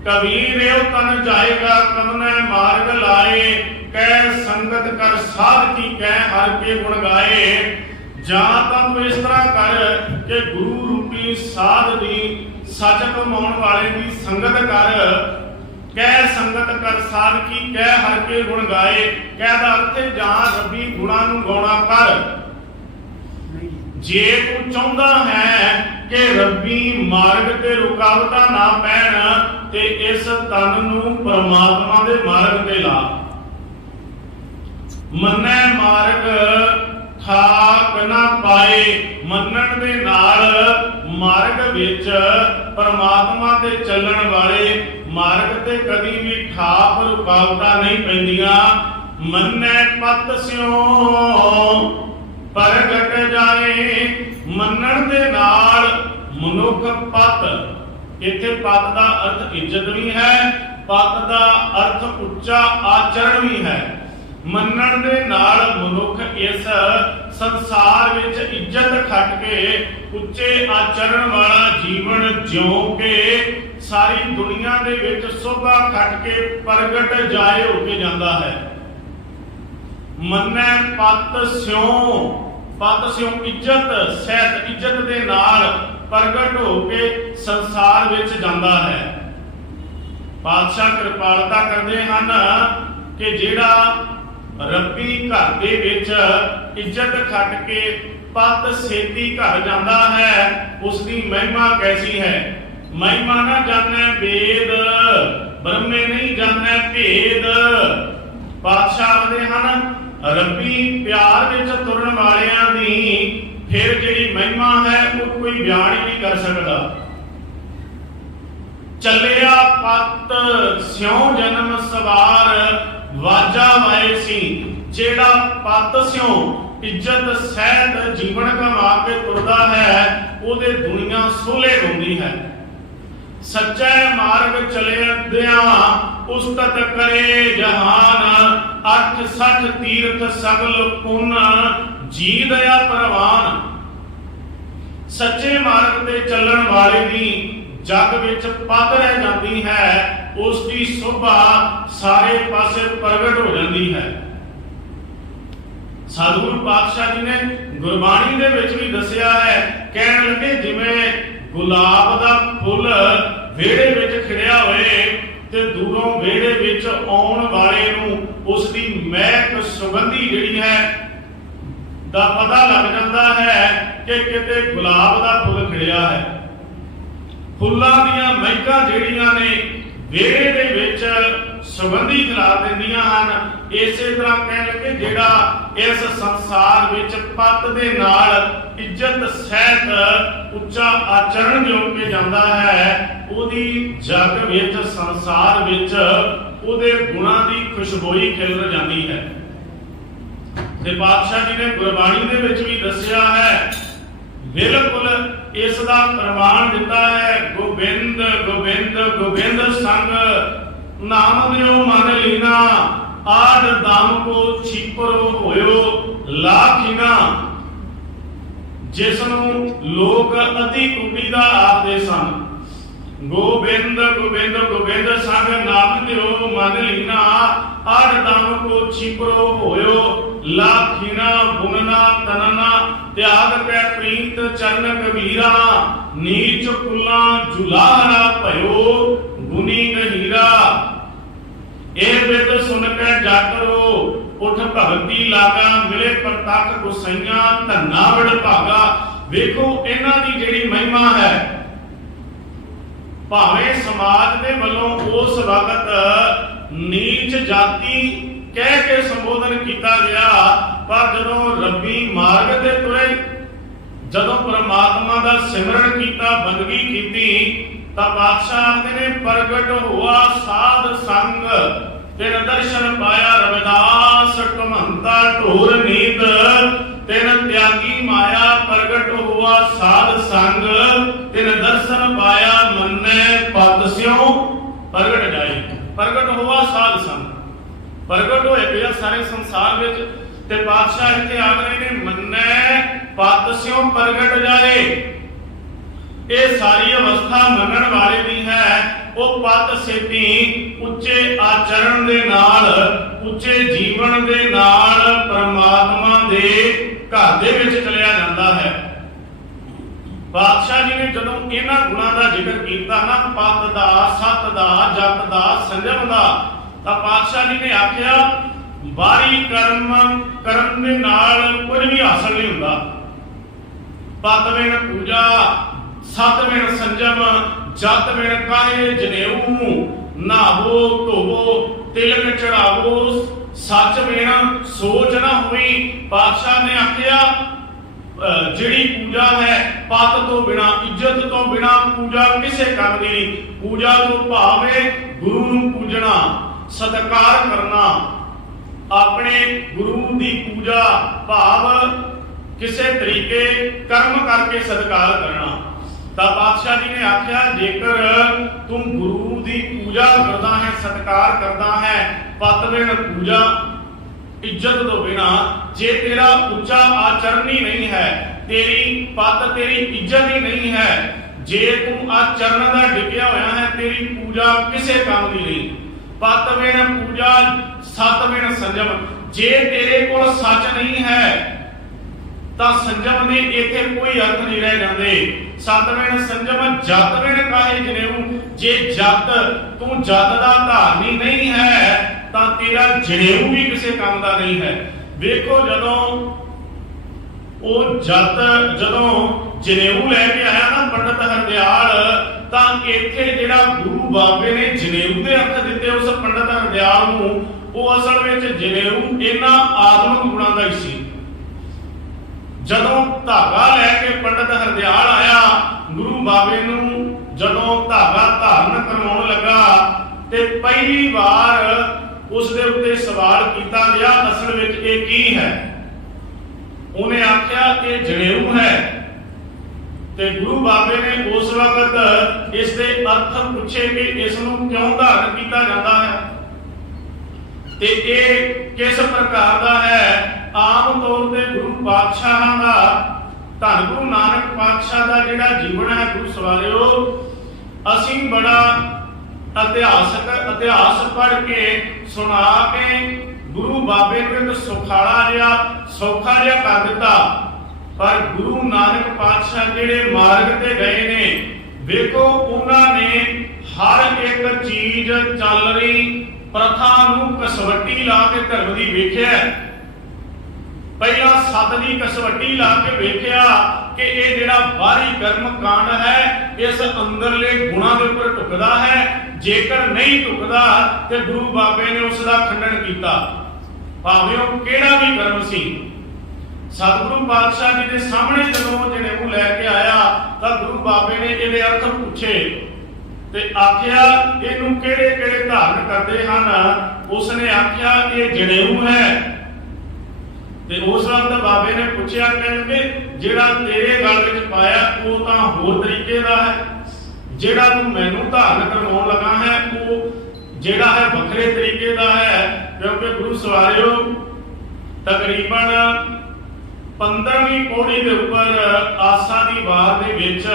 ਕਬੀਰ ਇਹੋ ਤਨ ਜਾਏਗਾ ਕਮਨੇ ਮਾਰਗ ਲਾਏ, ਕਹਿ ਸੰਗਤ ਕਰ ਸਾਧ ਕੀ ਕਹਿ ਹਰ ਕੇ ਗੁਣ ਗਾਏ। ਜਾਂ ਤਾਂ ਤੂੰ ਇਸ ਤਰ੍ਹਾਂ ਕਰ ਕਿ ਗੁਰੂ ਰੂਪੀ ਸਾਧ ਦੀ ਸੱਚ ਕਮਾਉਣ ਵਾਲੇ ਦੀ ਸੰਗਤ ਕਰ, ਕਹਿ ਸੰਗਤ ਕਰ ਸਾਧ ਕੀ ਕਹਿ ਹਰ ਕੇ ਗੁਣ ਗਾਏ। ਕਹਿ ਦਾ ਅਰਥ ਜਾਂ ਰੱਬੀ ਗੁਣਾਂ ਨੂੰ ਗਾਉਣਾ ਕਰ। ਜੇ ਤੂੰ ਚਾਹੁੰਦਾ ਹੈ ਕਿ ਰੱਬੀ ਮਾਰਗ ਤੇ ਰੁਕਾਵਟਾਂ ਨਾ ਪੈਣ ਤੇ ਇਸ ਤਨ ਨੂੰ ਪਰਮਾਤਮਾ ਦੇ ਮਾਰਗ ਤੇ ਲਾ। ਮੰਨੈ ਮਾਰਗ ਠਾਕ ਨਾ ਪਾਏ, ਮੰਨਣ ਦੇ ਨਾਲ ਮਾਰਗ ਵਿੱਚ ਪਰਮਾਤਮਾ ਤੇ ਚੱਲਣ ਵਾਲੇ ਮਾਰਗ ਤੇ ਕਦੀ ਵੀ ਠਾਪ ਰੁਕਾਵਟਾਂ ਨਹੀਂ ਪੈਂਦੀਆਂ। ਮੰਨੈ ਪਤ ਸਿਉ ਪ੍ਰਗਟ ਜਾਏ, ਮੰਨਣ ਦੇ ਨਾਲ ਮਨੁੱਖ ਪਤ, ਇੱਥੇ ਪਤ ਦਾ ਅਰਥ ਇੱਜ਼ਤ ਵੀ ਹੈ, ਪਤ ਦਾ ਅਰਥ ਉੱਚਾ ਆਚਰਣ ਵੀ ਹੈ। ਮੰਨਣ ਦੇ ਨਾਲ ਮਨੁੱਖ ਇਸ ਸੰਸਾਰ ਵਿੱਚ ਇੱਜ਼ਤ ਖੱਟ ਕੇ ਉੱਚੇ ਆਚਰਣ ਵਾਲਾ ਜੀਵਨ ਜਿਉਂ ਕੇ ਸਾਰੀ ਦੁਨੀਆ ਦੇ ਵਿੱਚ ਸੋਭਾ ਖੱਟ ਕੇ ਪ੍ਰਗਟ ਜਾਏ ਹੋ ਕੇ ਜਾਂਦਾ ਹੈ। ਮੰਨੈ ਪਤ ਸਿਉ, ਪਤ ਸਿਉ ਇੱਜ਼ਤ, ਸਹਿਤ ਇੱਜ਼ਤ ਦੇ ਨਾਲ ਪ੍ਰਗਟ ਹੋ ਕੇ ਸੰਸਾਰ ਵਿੱਚ ਜਾਂਦਾ ਹੈ। ਪਾਤਸ਼ਾਹ ਕਿਰਪਾਲਤਾ ਕਰਦੇ ਹਨ ਕਿ ਜਿਹੜਾ ਰੱਬੀ ਘਰ ਦੇ ਵਿੱਚ ਇੱਜ਼ਤ ਖੱਟ ਕੇ ਪਤ ਛੇਤੀ ਘਰ ਜਾਂਦਾ ਹੈ, ਉਸ ਦੀ ਮਹਿਮਾ ਕੈਸੀ ਹੈ। ਮਹਿਮਾ ਨਾ ਜਾਣੈ ਵੇਦ, ਬ੍ਰਹਮੇ ਨਹੀਂ ਜਾਣੈ ਭੇਦ। ਪਾਤਸ਼ਾਹ ਆਖਦੇ ਹਨ ਰੱਬੀ ਪਿਆਰ ਵਿੱਚ ਤੁਰਨ ਵਾਲਿਆਂ ਦੀ ਫਿਰ ਜਿਹੜੀ ਮਹਿਮਾ ਹੈ ਉਹ ਕੋਈ ਬਿਆਨ ਹੀ ਨਹੀਂ ਕਰ ਸਕਦਾ। ਚੱਲਿਆ ਪਤ ਸਿਉ ਜਨਮ ਸਵਾਰ, ਵਾਜਾ ਵਾਏ ਸੀ। ਜਿਹੜਾ ਪਤ ਸਿਉ ਇੱਜ਼ਤ ਸਹਿਤ ਜੀਵਨ ਕਮਾ ਕੇ ਤੁਰਦਾ ਹੈ, ਉਹਦੇ ਦੁਨੀਆ ਸੋਲੇ ਹੁੰਦੀ ਹੈ। ਸੱਚੇ ਮਾਰਗ ਚਲਿਆਦਿਆਂ ਉਸਤਤ ਕਰੇ ਜਹਾਨ, 68 ਤੀਰਥ ਸਗਲ ਪੁੰਨ ਜੀ ਦਇਆ ਪ੍ਰਵਾਨ। ਸੱਚੇ ਮਾਰਗ ਤੇ ਚੱਲਣ ਵਾਲੇ ਦੀ ਜਗ ਵਿੱਚ ਪਤ ਰਹਿ ਜਾਂਦੀ ਹੈ, ਉਸ ਦੀ ਸੋਭਾ ਸਾਰੇ ਪਾਸੇ ਪ੍ਰਗਟ ਹੋ ਜਾਂਦੀ ਹੈ। ਸਤਿਗੁਰੂ ਪਾਤਸ਼ਾਹ ਜੀ ਨੇ ਗੁਰਬਾਣੀ ਦੇ ਵਿੱਚ ਵੀ ਦੱਸਿਆ ਹੈ, ਕਹਿਣ ਲੱਗੇ ਜਿਵੇਂ ਗੁਲਾਬ ਦਾ ਫੁੱਲ ਵਿਹੜੇ ਵਿੱਚ ਖਿੜਿਆ ਹੋਏ ਤੇ ਦੂਰੋਂ ਵਿਹੜੇ ਵਿੱਚ ਆਉਣ ਵਾਲੇ ਨੂੰ ਉਸ ਦੀ ਮਹਿਕ ਸੁਗੰਧੀ ਜਿਹੜੀ ਹੈ ਦਾ ਪਤਾ ਲੱਗ ਜਾਂਦਾ ਹੈ ਕਿ ਕਿਤੇ ਗੁਲਾਬ ਦਾ ਫੁੱਲ ਖਿੜਿਆ ਹੈ। ਫੁੱਲਾਂ ਦੀਆਂ ਮਹਿਕਾਂ ਜਿਹੜੀਆਂ ਨੇ ਵਿਹੜੇ ਦੇ ਵਿੱਚ ਸੁਗੰਧੀ ਖਿਲਾ ਦਿੰਦੀਆਂ ਹਨ। ਇਸੇ ਤਰ੍ਹਾਂ ਕਹਿਣ ਲੱਗੇ ਜਿਹੜਾ ਇਸ ਸੰਸਾਰ ਵਿੱਚ ਪਤ ਦੇ ਨਾਲ ਇੱਜ਼ਤ ਸਹਿਤ ਉੱਚਾ ਆਚਰਣ ਜੋੜ ਕੇ ਜਾਂਦਾ ਹੈ, ਉਹਦੀ ਜਗ ਵਿੱਚ ਸੰਸਾਰ ਵਿੱਚ ਉਹਦੇ ਗੁਣਾਂ ਦੀ ਖੁਸ਼ਬੋਈ ਖਿਲਰ ਜਾਂਦੀ ਹੈ। ਤੇ ਪਾਤਸ਼ਾਹ ਜੀ ਨੇ ਗੁਰਬਾਣੀ ਦੇ ਵਿੱਚ ਵੀ ਦੱਸਿਆ ਹੈ, ਬਿਲਕੁਲ ਇਸ ਦਾ ਪ੍ਰਮਾਣ ਦਿੱਤਾ ਹੈ। ਗੋਬਿੰਦ ਗੋਬਿੰਦ ਗੋਬਿੰਦ ਸੰਗ ਨਾਮ ਦਿਓ ਮਨ ਲੀਨਾ, ਆਦ ਦਮ ਕੋ ਛਿਪਰੋ ਹੋਇਓ ਲਾਖੀਨਾ। ਜਿਸ ਨੂੰ ਲੋਕ ਅਤੀ ਕੁਟੀ ਦਾ ਆਖਦੇ ਸਨ। ਗੋਬਿੰਦ ਗੋਬਿੰਦ ਗੋਬਿੰਦ ਸੰਗ ਨਾਮ ਦਿਓ ਮਨ ਲੀਨਾ, ਆਦ ਦਮ ਕੋ ਛਿਪਰੋ ਹੋਇਓ ਲਾਖੀਨਾ। ਗੁਣਨਾ ਤਨਨਾ ਤਿਆਗ ਕੈ ਪ੍ਰੀਤ ਚਰਨ ਕਬੀਰਾ, ਨੀਚ ਕੁਲਾ ਜੁਲਾਹਰਾ ਭਇਓ ਗੁਨੀ ਗਹੀਰਾ। ਇਹ ਬਿਦ ਸੁਨ ਕੇ ਜਾਕਰੋ ਉਠ ਭਗਤੀ ਲਾਗਾ, ਮਿਲੇ ਪ੍ਰਤੱਖ ਗੁਸਾਈਆਂ, ਧੰਨਾ ਵਿੜ ਭਾਗਾ। ਵੇਖੋ ਇਹਨਾਂ ਦੀ ਜਿਹੜੀ ਮਹਿਮਾ ਹੈ, ਭਾਵੇਂ ਸਮਾਜ ਦੇ ਵੱਲੋਂ ਉਸ ਵਕਤ ਨੀਚ ਜਾਤੀ ਕਹਿ ਕੇ ਸੰਬੋਧਨ ਕੀਤਾ ਗਿਆ, ਪਰ ਜਦੋਂ ਰੱਬੀ ਮਾਰਗ ਤੇ ਤੁਰੇ, ਜਦੋਂ ਪ੍ਰਮਾਤਮਾ ਦਾ ਸਿਮਰਨ ਕੀਤਾ, ਬੰਦਗੀ ਕੀਤੀ, ਤਾਂ ਪਾਤਸ਼ਾਹ ਆਖਦੇ ਨੇ ਪ੍ਰਗਟ ਹੋਆ ਸਾਧ ਸੰਗ, ਤਿਨ ਦਰਸ਼ਨ ਪਾਇਆ ਰਵਿਦਾਸ ਘਮੰਤਾ ਢੋਰ ਨੀਤ, ਤਿਨ ਤਿਆਗੀ ਮਾਇਆ ਪ੍ਰਗਟ ਹੋਆ ਸਾਧ ਸੰਗ, ਤਿਨ ਦਰਸ਼ਨ ਪਾਇਆ ਮੰਨੈ ਪਤ ਸਿਉ ਪ੍ਰਗਟ ਜਾਏ। ਪ੍ਰਗਟ ਹੋਆ ਸਾਧ ਸੰਗ, ਪ੍ਰਗਟ ਹੋਏ ਪਿਆ ਸਾਰੇ ਸੰਸਾਰ ਵਿੱਚ, ਤੇ ਪਾਤਸ਼ਾਹ ਇੱਥੇ ਆ ਰਹੇ ਨੇ ਮੰਨੈ ਪਤ ਸਿਉ ਪ੍ਰਗਟ ਜਾਏ। ਇਹ ਸਾਰੀ ਅਵਸਥਾ ਮੰਨਣ ਵਾਲੇ ਦੀ ਹੈ। ਉਹ ਪਤ ਸਿੱਧੀ ਉੱਚੇ ਆਚਰਣ ਦੇ ਨਾਲ, ਉੱਚੇ ਜੀਵਨ ਦੇ ਨਾਲ ਪ੍ਰਮਾਤਮਾ ਦੇ ਘਰ ਦੇ ਵਿੱਚ ਚਲਿਆ ਜਾਂਦਾ ਹੈ। ਪਾਤਸ਼ਾਹ ਜੀ ਨੇ ਜਦੋਂ ਇਹਨਾਂ ਗੁਣਾਂ ਦਾ ਜ਼ਿਕਰ ਕੀਤਾ ਨਾ, ਪਤ ਦਾ, ਸਤ ਦਾ, ਜਤ ਦਾ, ਸੰਜਮ ਦਾ, ਤਾਂ ਪਾਤਸ਼ਾਹ ਜੀ ਨੇ ਆਖਿਆ ਬਾਹਰੀ ਕਰਮ ਕਰਨ ਦੇ ਨਾਲ ਕੁਝ ਵੀ ਹਾਸਲ ਨਹੀਂ ਹੁੰਦਾ। ਪਤ ਬਿਨ ਪੂਜਾ, ਸਤ ਬਿਨ ਸੰਜਮ, ਜਤ ਬਿਨ ਕਾਹੇ ਜਨੇਊ, ਨਹਾਵੋ ਧੋਵੋ ਤਿਲਕ ਚੜਾਵੋ, ਸੱਚ ਬਿਨ ਸੋਚ ਨਾ ਹੋਈ। ਪਾਤਸ਼ਾਹ ਨੇ ਆਖਿਆ ਜਿਹੜੀ ਪੂਜਾ ਹੈ, ਪਤ ਤੋਂ ਬਿਨਾ, ਇੱਜ਼ਤ ਤੋਂ ਬਿਨਾ ਪੂਜਾ ਕਿਸੇ ਕੰਮ ਦੀ ਨਹੀਂ। ਪੂਜਾ ਤੋਂ ਭਾਵ ਹੈ ਗੁਰੂ ਨੂੰ ਪੂਜਣਾ, ਸਤਿਕਾਰ ਕਰਨਾ, ਆਪਣੇ ਗੁਰੂ ਦੀ ਪੂਜਾ ਭਾਵ ਕਿਸੇ ਤਰੀਕੇ ਕਰਮ ਕਰਕੇ ਸਤਿਕਾਰ ਕਰਨਾ। ਤਾਂ ਪਾਤਸ਼ਾਹ ਜੀ ਨੇ ਆਖਿਆ ਜੇਕਰ ਤੂੰ ਗੁਰੂ ਦੀ ਪੂਜਾ ਕਰਦਾ ਹੈ, ਸਤਿਕਾਰ ਕਰਦਾ ਹੈ, ਪਤ ਬਿਨ ਪੂਜਾ, ਇੱਜ਼ਤ ਤੋਂ ਬਿਨਾ, ਜੇ ਤੇਰਾ ਉੱਚਾ ਆਚਰਣ ਹੀ ਨਹੀਂ ਹੈ, ਤੇਰੀ ਪਤ ਤੇਰੀ ਇੱਜ਼ਤ ਹੀ ਨਹੀਂ ਹੈ, ਜੇ ਤੂੰ ਆਚਰਣ ਦਾ ਡਿੱਗਿਆ ਹੋਇਆ ਹੈ, ਤੇਰੀ ਪੂਜਾ ਕਿਸੇ ਕੰਮ ਦੀ ਨਹੀਂ। ਪਤ ਬਿਨ ਪੂਜਾ, ਸਤ ਬਿਨ ਸੰਜਮ, ਜੇ ਤੇਰੇ ਕੋਲ ਸੱਚ ਨਹੀਂ ਹੈ ਤਾਂ ਸੰਜਮ ਦੇ ਇੱਥੇ ਕੋਈ ਅਰਥ ਨਹੀਂ ਰਹਿ ਜਾਂਦੇ। ਸਤ ਬਿਨ ਸੰਜਮ, ਜਤ ਬਿਨ ਕਾਹੇ ਜਨੇਊ, ਜੇ ਜਤ ਤੂੰ ਜਤ ਦਾ ਧਾਰਨੀ ਨਹੀਂ ਹੈ ਤਾਂ ਤੇਰਾ ਜਨੇਊ ਵੀ ਕਿਸੇ ਕੰਮ ਦਾ ਨਹੀਂ ਹੈ। ਵੇਖੋ ਜਦੋਂ ਉਹ ਜਤ, ਜਦੋਂ ਜਨੇਊ ਲੈ ਕੇ ਆਇਆ ਨਾ ਪੰਡਤ ਹਰਦਿਆਲ, ਤਾਂ ਇੱਥੇ ਜਿਹੜਾ ਗੁਰੂ ਬਾਬੇ ਨੇ ਜਨੇਊ ਦੇ ਅਰਥ ਦਿੱਤੇ ਉਸ ਪੰਡਤ ਹਰਦਿਆਲ ਨੂੰ, ਉਹ ਅਸਲ ਵਿੱਚ ਜਨੇਊ ਇਹਨਾਂ ਆਤਮਿਕ ਗੁਣਾਂ ਦਾ ਹੀ ਸੀ। ਜਦੋਂ ਧਾਗਾ ਲੈ ਕੇ ਪੰਡਤ ਹਰਦਿਆਲ ਆਇਆ, ਗੁਰੂ ਬਾਬੇ ਨੂੰ ਜਦੋਂ ਧਾਗਾ ਧਾਰਨ ਕਰਵਾਉਣ ਲੱਗਾ, ਤੇ ਪਹਿਲੀ ਵਾਰ ਉਸ ਦੇ ਉੱਤੇ ਸਵਾਲ ਕੀਤਾ ਗਿਆ ਅਸਲ ਵਿੱਚ ਇਹ ਕੀ ਹੈ। ਉਹਨੇ ਆਖਿਆ ਇਹ ਜਨੇਊ ਹੈ। ਤੇ ਗੁਰੂ ਬਾਬੇ ਨੇ ਉਸ ਵਕਤ ਇਸ ਦੇ ਅਰਥ ਪੁੱਛੇ ਕਿ ਇਸ ਨੂੰ ਕਿਉਂ ਧਾਰਨ ਕੀਤਾ ਜਾਂਦਾ ਹੈ ਤੇ ਇਹ ਕਿਸ ਪ੍ਰਕਾਰ ਦਾ ਹੈ। ਆਮ ਤੌਰ ਤੇ ਗੁਰੂ ਪਾਤਸ਼ਾਹਾਂ ਦਾ, ਧੰਨ ਗੁਰੂ ਨਾਨਕ ਪਾਤਸ਼ਾਹ ਦਾ ਜਿਹੜਾ ਜੀਵਨ ਹੈ ਗੁਰੂ ਸਵਾਰਿਓ, ਅਸੀਂ ਬੜਾ ਇਤਿਹਾਸ ਪੜ੍ਹ ਕੇ ਸੁਣਾ ਕੇ ਗੁਰੂ ਬਾਬੇ ਨੂੰ ਇੱਕ ਸੌਖਾ ਜਿਹਾ ਕਰ ਦਿੱਤਾ। ਪਰ ਗੁਰੂ ਨਾਨਕ ਪਾਤਸ਼ਾਹ ਜਿਹੜੇ ਮਾਰਗ ਤੇ ਗਏ ਨੇ, ਵੇਖੋ ਉਹਨਾਂ ਨੇ ਹਰ ਇੱਕ ਚੀਜ਼ ਚੱਲ ਰਹੀ ਪ੍ਰਥਾ ਨੂੰ ਕਸਵੱਟੀ ਲਾ ਕੇ ਧਰਮ ਦੀ ਵੇਖਿਆ। ਪਹਿਲਾਂ ਸਤ ਦੀ ਕਸਵੱਟੀ ਲਾ ਕੇ ਵੇਖਿਆ ਕਿ ਇਹ ਜਿਹੜਾ ਬਾਹਰੀ ਕਰਮ ਕਾਂਡ ਹੈ ਇਸ ਅੰਦਰਲੇ ਗੁਣਾਂ ਦੇ ਉੱਪਰ ਢੁਕਦਾ ਹੈ। ਜੇਕਰ ਨਹੀਂ ਢੁਕਦਾ ਤੇ ਗੁਰੂ ਬਾਬੇ ਨੇ ਉਸ ਦਾ ਖੰਡਨ ਕੀਤਾ, ਭਾਵੇਂ ਉਹ ਕਿਹੜਾ ਵੀ ਕਰਮ ਸੀ। ਸਤਿਗੁਰੂ ਪਾਤਸ਼ਾਹ ਜੀ ਦੇ ਸਾਹਮਣੇ ਜਦੋਂ ਜਨੇਊ ਲੈ ਕੇ ਆਇਆ ਤਾਂ ਗੁਰੂ ਬਾਬੇ ਨੇ ਇਹਦੇ ਅਰਥ ਪੁੱਛੇ ਤੇ ਆਖਿਆ ਇਹਨੂੰ ਕਿਹੜੇ ਕਿਹੜੇ ਧਾਰਨ ਕਰਦੇ ਹਨ। ਉਸਨੇ ਆਖਿਆ ਇਹ ਜਨੇਊ ਹੈ। ਤੇ ਉਸ ਵਕਤ ਬਾਬੇ ਨੇ ਪੁੱਛਿਆ, ਕਹਿੰਦੇ ਜਿਹੜਾ ਤੇਰੇ ਗਲ ਵਿੱਚ ਪਾਇਆ ਉਹ ਤਾਂ ਹੋਰ ਤਰੀਕੇ ਦਾ ਹੈ, ਜਿਹੜਾ ਤੂੰ ਮੈਨੂੰ ਧਾਰਨ ਕਰਵਾਉਣ ਲੱਗਾ ਹੈ ਉਹ ਜਿਹੜਾ ਹੈ ਵੱਖਰੇ ਤਰੀਕੇ ਦਾ ਹੈ। ਕਿਉਂਕਿ ਗੁਰੂ ਸਵਾਰਿਓ ਤਕਰੀਬਨ 15ਵੀਂ ਪੌੜੀ ਦੇ ਉੱਪਰ ਆਸਾ ਦੀ ਵਾਰ ਦੇ ਵਿੱਚ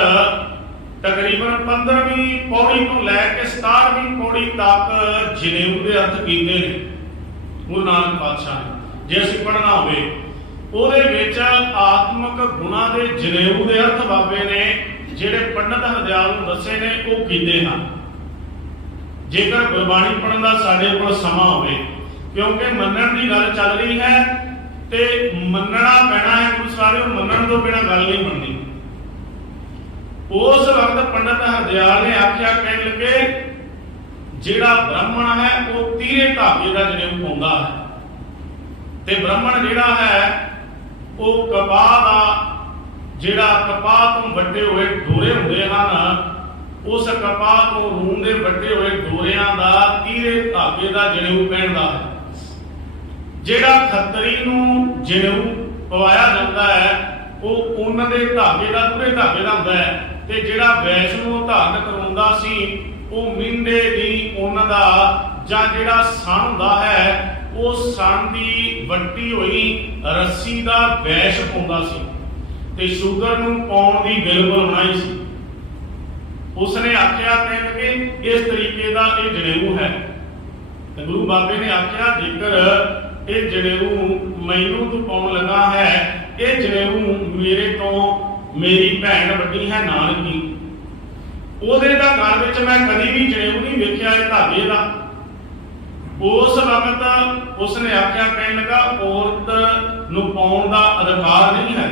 ਤਕਰੀਬਨ 15ਵੀਂ ਪੌੜੀ ਤੋਂ ਲੈ ਕੇ 17ਵੀਂ ਪੌੜੀ ਤੱਕ ਜਨੇਊ ਦੇ ਅਰਥ ਕੀਤੇ ਨੇ ਗੁਰੂ ਨਾਨਕ ਪਾਤਸ਼ਾਹ ਨੇ। ਜੇ ਅਸੀਂ ਪੜ੍ਹਨਾ ਹੋਵੇ ਉਹਦੇ ਵਿੱਚ ਆਤਮਿਕ ਗੁਣਾਂ ਦੇ ਜਨੇਊ ਦੇ ਅਰਥ ਬਾਬੇ ਨੇ ਜਿਹੜੇ ਪੰਡਤ ਹਰਦਿਆਲ ਨੂੰ ਦੱਸੇ ਨੇ ਉਹ ਕੀਤੇ ਹਨ। ਜੇਕਰ ਗੁਰਬਾਣੀ ਪੜ੍ਹਨ ਦਾ ਸਾਡੇ ਕੋਲ ਸਮਾਂ ਹੋਵੇ क्योंकि मनण की गल चल रही है ते मनना पैना है। गुरु साहिब मनण तो बिना गल नहीं बननी। उस वक्त पंडित हरदयाल ने आख्या, कहने लगे जिहड़ा ब्राह्मण है वो तीरे धागे का जनेऊ पाउंदा है ते ब्राह्मण जिहड़ा है वो कपाह दा जिहड़ा कपाह तो वड्डे हुए डोरे हुंदे हन, उस कपाह तो रूम दे वड्डे हुए डोरियां दा तीरे धागे का जनेऊ पहनदा है। जिहड़ा खत्तरी नूं जनेऊ पवाया जाता है वो ऊन दे धागे का पूरे धागे का हुंदा है ते जिहड़ा वैश नूं धारण करवाउंदा सी वो मिंडे दी ऊन दा जां जिहड़ा सन हुंदा है वो सन दी वट्टी होई रस्सी दा वैश पाउंदा सी ते शुगर नूं पाउण दी बिल्कुल बनाई सी। उसने आख्या कि इस तरीके का यह जनेऊ है। गुरु बाबे ने आख्या जेकर ये जनेऊ मैनू तू पाउण लगा है, ये जनेऊ मेरे तो मेरी भैन वड्डी है नानकी, ਉਹਦੇ ਦਾ ਘਰ ਵਿੱਚ मैं कभी भी जनेऊ नहीं वेख्या है धागे का। उस वक्त उसने आख्या, कहने लगा औरत नूं पाउण दा अधिकार नहीं है।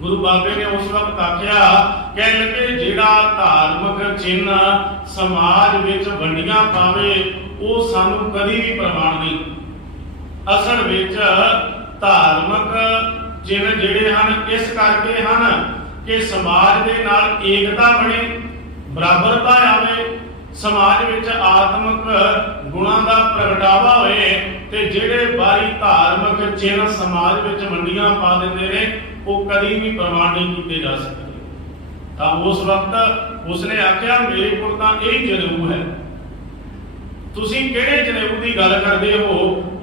गुरु बाबे ने उस वक्त आख्या, कहने लगे जिहड़ा धार्मिक चिन्ह समाज विच वंडियां पावे वो सानू कभी भी प्रमाण नहीं। असल विच धार्मिक चिन्ह जिहड़े हन इस करके हन कि समाज दे नाल एकता बने, बराबरता आवे, समाज विच आत्मक गुणां दा प्रगटावा होए ते जिहड़े बारी धार्मिक चिन्ह समाज विच वंडियां पा दिंदे ने वो कभी भी प्रमाण नहीं किए जा सकते। तो उस वक्त उसने आख्या मेरे को तो यही जनेऊ है, तुसीं किहड़े जनेऊ की गल करते हो।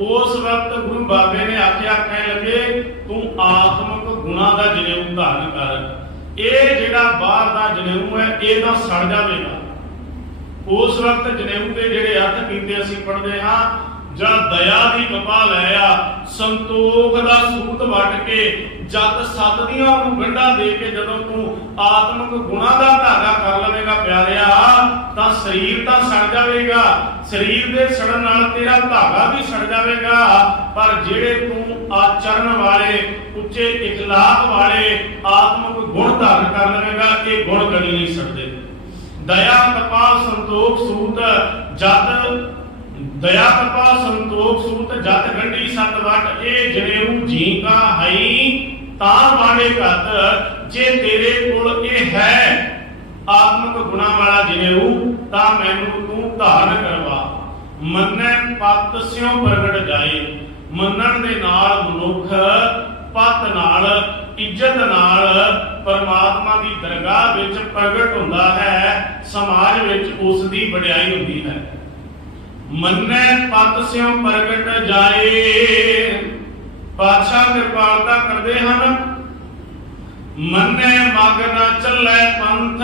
उस वक्त गुरु बाबे ने आख्या, कहने लगे तू आत्मक गुणां दा जनेऊ धारण कर, ये जिहड़ा बाहर दा जनेऊ है ये तो सड़ जाएगा। उस वक्त जनेऊ के जिहड़े अर्थ कीते असीं पढ़दे हां, ਜਾਂ दया की कपा लिया, संतोख का सूत वट के जत सत दियां नूं गंढा दे के जदों तू आत्मक गुणां दा धागा कर लवेगा प्यारिया तां शरीर तां सड़ जाएगा, शरीर दे सड़न नाल तेरा धागा भी सड़ जाएगा, पर जेड़े तू आचरण वाले उच्चे इखलाक वाले आत्मक गुण धारण कर लवेगा ये गुण कभी नहीं सड़ते। दया कपा संतोख सूत जत दया कृपा संतोख सूत जत गंढी सत वट ए जनेऊ जी का हई तां बाणे घत जे तेरे कोल ए है आत्मक गुणा वाला जनेऊ तां मैनू तू धारण करवा। मन्ने पत स्यों प्रगट जाए, मन्नण दे नाल मनुख पत नाल इज्जत नाल परमात्मा की दरगाह विच प्रगट हुंदा है, समाज विच उस दी वडियाई हुंदी है। मन्ने पत स्यों प्रगट जाए, पातशाह कृपालता करते हैं। मन्ने मग न चले पंथ,